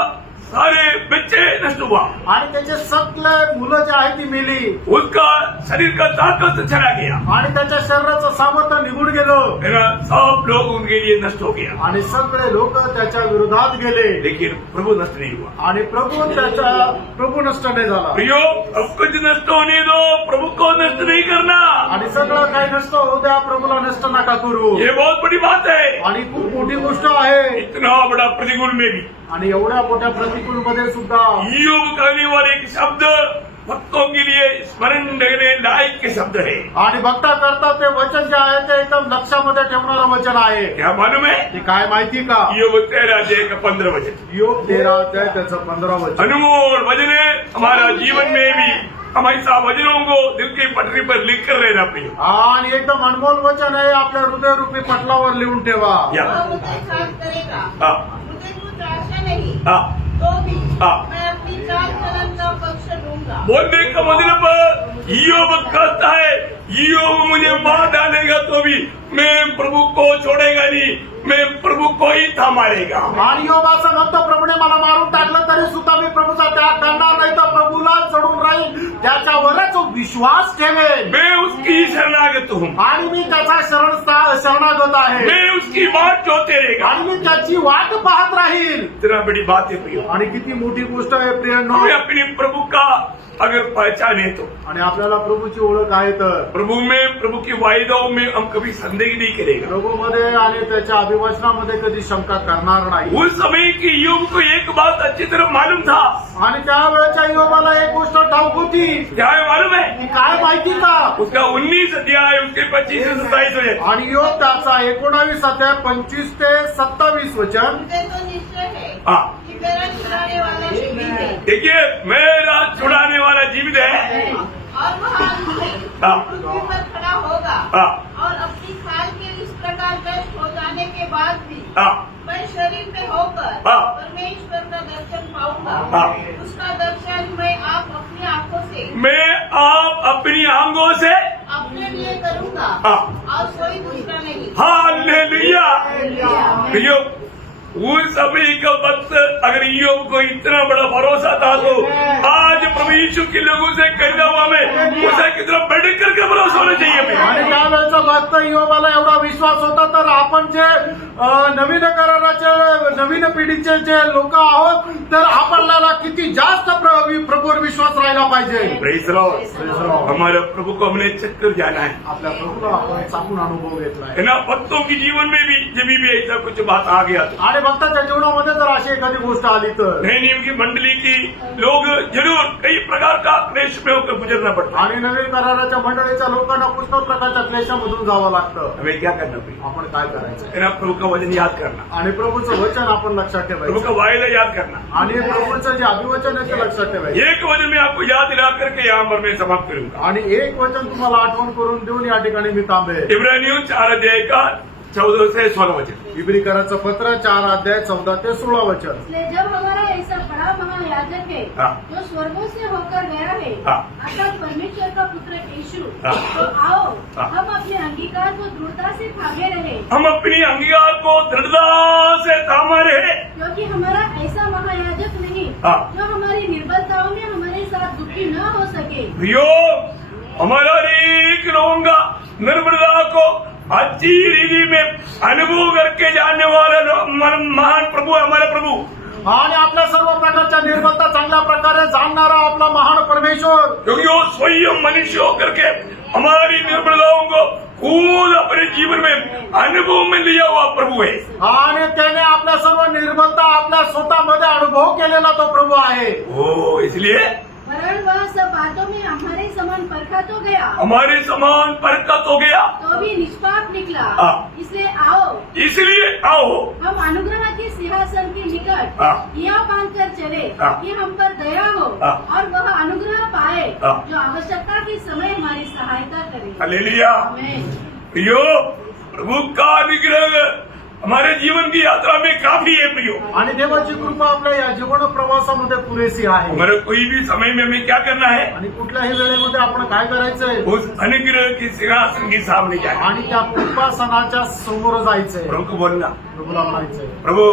सारे बच्चे नष्ट हुआ. आणि त्याचे सगळे मुलं जे आहेत ती मेली. उसका शरीर का ताकत चला गया. आणि त्याच्या शरीराचं सामर्थ्य निघून गेलं. मेरा सब लोग उनके लिए नष्ट हो गया. आणि सगळे लोक त्याच्या विरोधात गेले. लेकिन प्रभु नष्ट नहीं हुआ. आणि प्रभू नष्ट नाही झाला. प्रियो, सब कुछ नष्ट होने दो, प्रभु को नष्ट नहीं करना. आणि सगळं काही नष्ट होऊ द्या, प्रभूला नष्ट नका करू. ये बहुत बड़ी बात है. आणि खूप मोठी गोष्ट आहे. इतना बड़ा प्रतिकूल में भी आणि एवढ्या मोठ्या प्रतिकूल मध्ये सुद्धा योग करने वाले एक शब्द भक्तों के लिए स्मरण रखने लायक के शब्द है. आणि भक्ता करता ते वचन जे आहे ते एकदम लक्षामध्ये ठेवणारं वचन आहे. क्या मालूम है? ते काय माहिती का? योग 13 अध्याय का 15 वचन. योग 13 अध्याय त्याचं 15 वचन. अनमोल वचन है. हमारा जीवन में भी हमारे वचनों को दिल की पटरी पर लिख कर रहना प्रिय. आणि एकदम अनमोल वचन आहे, आपल्या हृदयरूपी पटलावर लिहून ठेवा. या. वह मुझे साथ करेगा. हाँ. मुझे कुछ आशा नहीं, हाँ. तो भी हाँ. मैं अपनी चाल चलन का पक्ष लूंगा. बोलने का मतलब ईयोब कहता है, ईयोब मुझे मार डालेगा तो भी मैं प्रभु को छोड़ेगा नहीं, था मारेगा। आणि योग असं नव्हतं, प्रभूने मला मारून टाकलं तरी सुद्धा मी प्रभूचा त्याग करणार नाही, तर प्रभूला चढून राहील, त्याच्यावरच विश्वास ठेवेल. मैं उसकी शरणागत हूँ, आणि मी त्याचा शरणागत आहे, मैं उसकी बात जोते रहेगा। आणि मी त्याची वाट पाहत राहील. इतना बड़ी बात है प्रियो। आणि किती मोठी गोष्ट आहे प्रियांनो. हमें अपने प्रभु का अगर पहचान है तो, आणि आपल्याला प्रभूची ओळख आहे तर प्रभु में, प्रभु की वायदाओं में हम कभी संदेह नहीं करेगा। प्रभूमध्ये आणि त्याच्या अभिवचनामध्ये कधी शंका करणार नाही. उस समय की योग को एक बात अच्छी तरह मालूम था। आणि त्यावेळेच्या योगाला एक गोष्ट ठाऊक होती. क्या है मालूम है? काय माहिती का? उसका 19 अध्याय उसके 25 से 27 वचन। आणि योग त्याचा 19 अध्याय 25 ते 27 वचन. मुझे तो निश्चय है हाँ, कि मेरा छुड़ाने वाला जीवित है देखिए मेरा छुड़ाने वाला जीवित है। और वह अंत हाँ। पृथ्वी पर खड़ा होगा हाँ, और अपनी खाल के इस प्रकार नष्ट हो जाने के बाद भी हाँ, मैं शरीर में होकर हाँ। परमेश्वर का दर्शन पाऊंगा। हाँ। उसका दर्शन मैं आप अपनी आंखों से मैं आप अपनी आंखों से, अपने लिए करूंगा हाँ, और कोई दूसरा नहीं। हालेलुया। प्रियो, उस समय का वक्त अगर ईयोब को इतना बड़ा भरोसा था तो आज प्रभु यीशु के लोगों से कहना हुआ में उसे कितना बढ़कर के भरोसा होना चाहिए हमें। आणि त्यावेळेचा भक्त योबाला एवढा विश्वास होता, तर आपण जे नवीन कराराचे नवीन पिढीचे जे लोक आहोत, तर आपल्याला किती जास्त प्रभूवर विश्वास राहिला पाहिजे. Praise Lord. हमारे प्रभु को हमने चेक कर जाना है। आपल्या प्रभूला आपण चाकून अनुभव घेतलाय. है ना, भक्तों के जीवन में भी जब भी ऐसा कुछ बात आ गया तो आणि भक्ताच्या जीवनामध्ये जर अशी एखादी गोष्ट आली तर, नई नियम की मंडली की लोग जरूर कई प्रकार का क्लेश में होकर गुजरना पड़ता है। आणि नवीन कराराच्या मंडळीच्या लोकांना पुष्कळ प्रकारच्या क्लेशामधून जावं लागतं. हमें क्या करना पड़ेगा? आपण काय करायचं? है ना, प्रभु का वचन याद करना, आणि प्रभूचं वचन आपण लक्षात प्रभु ठेवायचं, का वायदा याद करना। आणि प्रभूचं जे अभिवचन आहे ते लक्षात ठेवायचं. एक वचन में आपको याद दिला करके यहाँ पर मैं समाप्त करूंगा। आणि एक वचन तुम्हाला आठवण करून देऊन या ठिकाणी मी थांबेल. इब्रानियों 4 अध्याय का 14 से 16 वचन। इब्रिकराचं पत्र 4 अध्याय 14 ते 16 वचन. इसलिए जब हमारा ऐसा बड़ा महायाजक है हाँ। जो स्वर्गों से होकर गया है, हाँ। अर्थात परमेश्वर का पुत्र यीशु, हाँ। तो आओ हाँ। हम अपने अंगीकार को दृढ़ता से थामे रहे, हम अपनी अंगीकार को दृढ़ता से थामे रहे, क्योंकि हमारा ऐसा महायाजक नहीं हाँ। जो हमारी निर्बलताओं में हमारे साथ दुखी न हो सके। प्रियो, हमारा एक लोगों का निर्बलता को अच्छी रीति में अनुभव करके जानने वाला महान प्रभु है हमारा प्रभु। आणि आपल्या सर्व प्रकारच्या निर्बलता चांगल्या प्रकारे जाणणारा आपला महान परमेश्वर, क्योंकि वो स्वयं मनुष्य होकर के हमारी निर्बलताओं को खुद अपने जीवन में अनुभव में लिया हुआ प्रभु है। आणि त्याने आपल्या सर्व निर्बलता आपल्या स्वतःमध्ये अनुभव केलेला तो प्रभु आहे. ओ, इसलिए वरण वह सब बातों में हमारे समान परखा तो गया, हमारे समान परकत हो गया, तो भी निष्पाप निकला। हाँ। इसलिए आओ इसलिए आओ हम अनुग्रह के सिंहासन के निकट हाँ। यह बांध कर चले हाँ। कि हम पर दया हो हाँ। और वह अनुग्रह पाए हाँ। जो आवश्यकता के समय हमारी सहायता करे। हालेलुया। आमीन। प्रियो, प्रभु का अनुग्रह हमारे जीवन की यात्रा में काफी है प्रियो। आणि देवाची कृपा आपल्या या जीवन प्रवासामध्ये पुरेशी आहे. हमारे कोई भी समय में हमें क्या करना है? आणि कुठल्याही वेळेमध्ये आपण काय करायचंय? उस अनुग्रह की सिंहासन के सामने जाए, आणि त्या कृपासनाच्या समोर जायचंय. प्रभु को बोलना, प्रभूला म्हणायचंय, प्रभु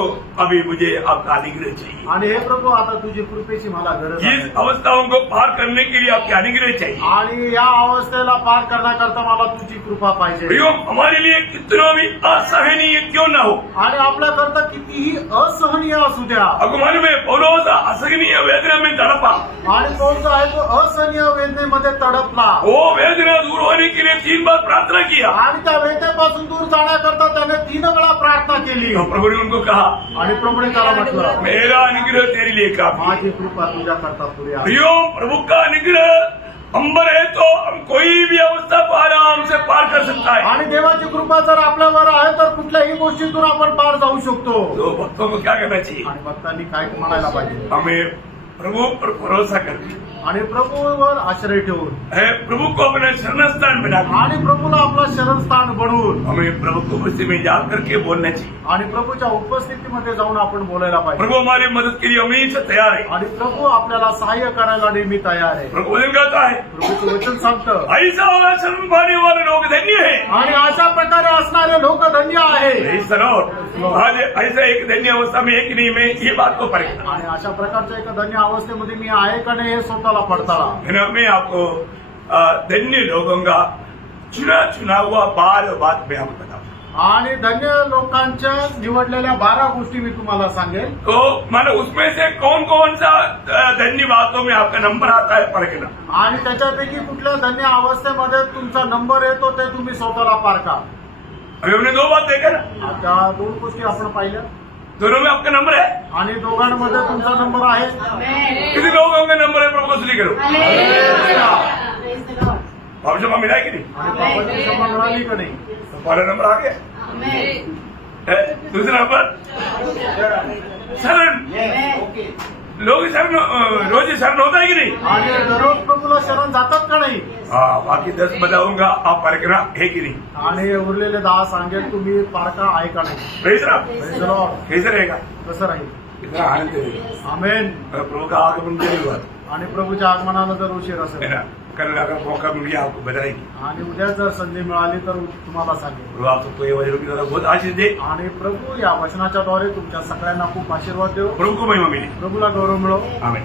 अभी मुझे आपका अनुग्रह चाहिए। आणि हे प्रभू आता तुझी कृपेची मला गरज आहे. इस अवस्थाओं को पार करने के लिए आपके अनुग्रह चाहिए। आणि या अवस्थेला पार करण्याकरता मला तुझी कृपा पाहिजे. प्रियो, हमारे लिए कितना भी असहनीय क्यों ना हो, आणि आपल्याकरता कितीही असहनीय असू द्या, अगुमान में पौलोस असहनीय वेदना में तड़पा, आणि तो जो आहे तो असहनीय वेदनेमध्ये तडपला, वो वेदना दूर होने के लिए 3 बार प्रार्थना किया। आणि त्या वेदनेपासून दूर जाण्याकरता त्याने 3 वेळा प्रार्थना केली. तो प्रभु ने उनको कहा, आणि प्रभूने त्याला म्हटलं, मेरा अनुग्रह तेरे लिए काफी है। माझी कृपा तुझ्याकरता पुरी आहे. प्रियो, प्रभु का अनुग्रह अंबर है तो हम कोई भी अवस्था को आराम से पार कर सकता है। आणि देवाची कृपा जर आपल्यावर आहे तर कुठल्याही गोष्टीतून आपण पार जाऊ शकतो. तो भक्तों को क्या करना चाहिए? आणि भक्तांनी काय म्हणायला पाहिजे? हमें प्रभु पर भरोसा करके आणि प्रभूवर आश्रय ठेवून है प्रभु को अपना शरण स्थान बना आणि प्रभूला आपला शरणस्थान बनवून हमें प्रभु को उपस्थिति में जा करके बोलना चाहिए। आणि प्रभूच्या उपस्थितीमध्ये जाऊन आपण बोलायला पाहिजे प्रभु हमारी मदद के लिए हमेशा तैयार है। आणि प्रभू आपल्याला सहाय्य करायला नेहमी तयार आहे। प्रभु वचन कहता है प्रभूचं वचन सांगतं ऐसा वाला शरण पाने वाले लोग धन्य है। आणि अशा प्रकारे असणारे लोक धन्य आहे। आज ऐसा एक धन्य अवस्था में एक नहीं मैं ये बात को परखना आणि अशा प्रकारच्या एका धन्य अवस्थेमध्ये मी आहे का नाही हे स्वतःला पडताळा। मैं आपको धन्य लोगों का चुना हुआ 12 बात मैं आपको बताऊँ। आणि धन्य लोकांच्या निवडलेल्या 12 गोष्टी मी तुम्हाला सांगेन। तो मानो उसमें से कौन कौन सा धन्य बातों में आपका नंबर आता है परखना। आणि त्याच्यापैकी कुठल्या धन्य अवस्थेमध्ये तुमचा नंबर येतो ते तुम्ही स्वतःला पारखा। अभी हमने 2 बात देखा ना, आता 2 गोष्टी आपण पाहिल्या दोनों में आपका नंबर है। आणि दोघांमध्ये तुमचा नंबर आहे। किसी लोगों का नंबर है प्रभु को स्वीकार करो। Praise the Lord. बाबू क्षमा मिला है कि नहीं? आणि बाबाची क्षमा मिळाली का नाही? तो पहला नंबर आ गया Amen. है? दूसरा नंबर शरण। लोग शरण रोज शरण होता है कि नहीं? आणि दररोज प्रभूला शरण जातात का नाही? हाँ, बाकी 10 बताऊंगा आप परखना है कि नहीं। आणि उरलेले 10 सांगेल तुम्ही पारखा आहे का नाही? Praise Ram. Praise the Lord. कैसे रहेगा? कसं राहील? इतना आनंद रहेगा। आमेन। प्रभु का आगमन देरी हुआ आणि प्रभूच्या आगमनाला जर उशीर है असेल ना, कल अगर मौका मिल गया आपको बताएगी। आणि उद्या जर संधी मिळाली तर तुम्हाला सांगेल। प्रभु आप सबको ये वचन की तरह बहुत आशीष दे। आणि प्रभू या वचनाच्या द्वारे तुमच्या सगळ्यांना खूप आशीर्वाद देव। प्रभु को महिमा मिले। प्रभूला गौरव मिळो। आमीन।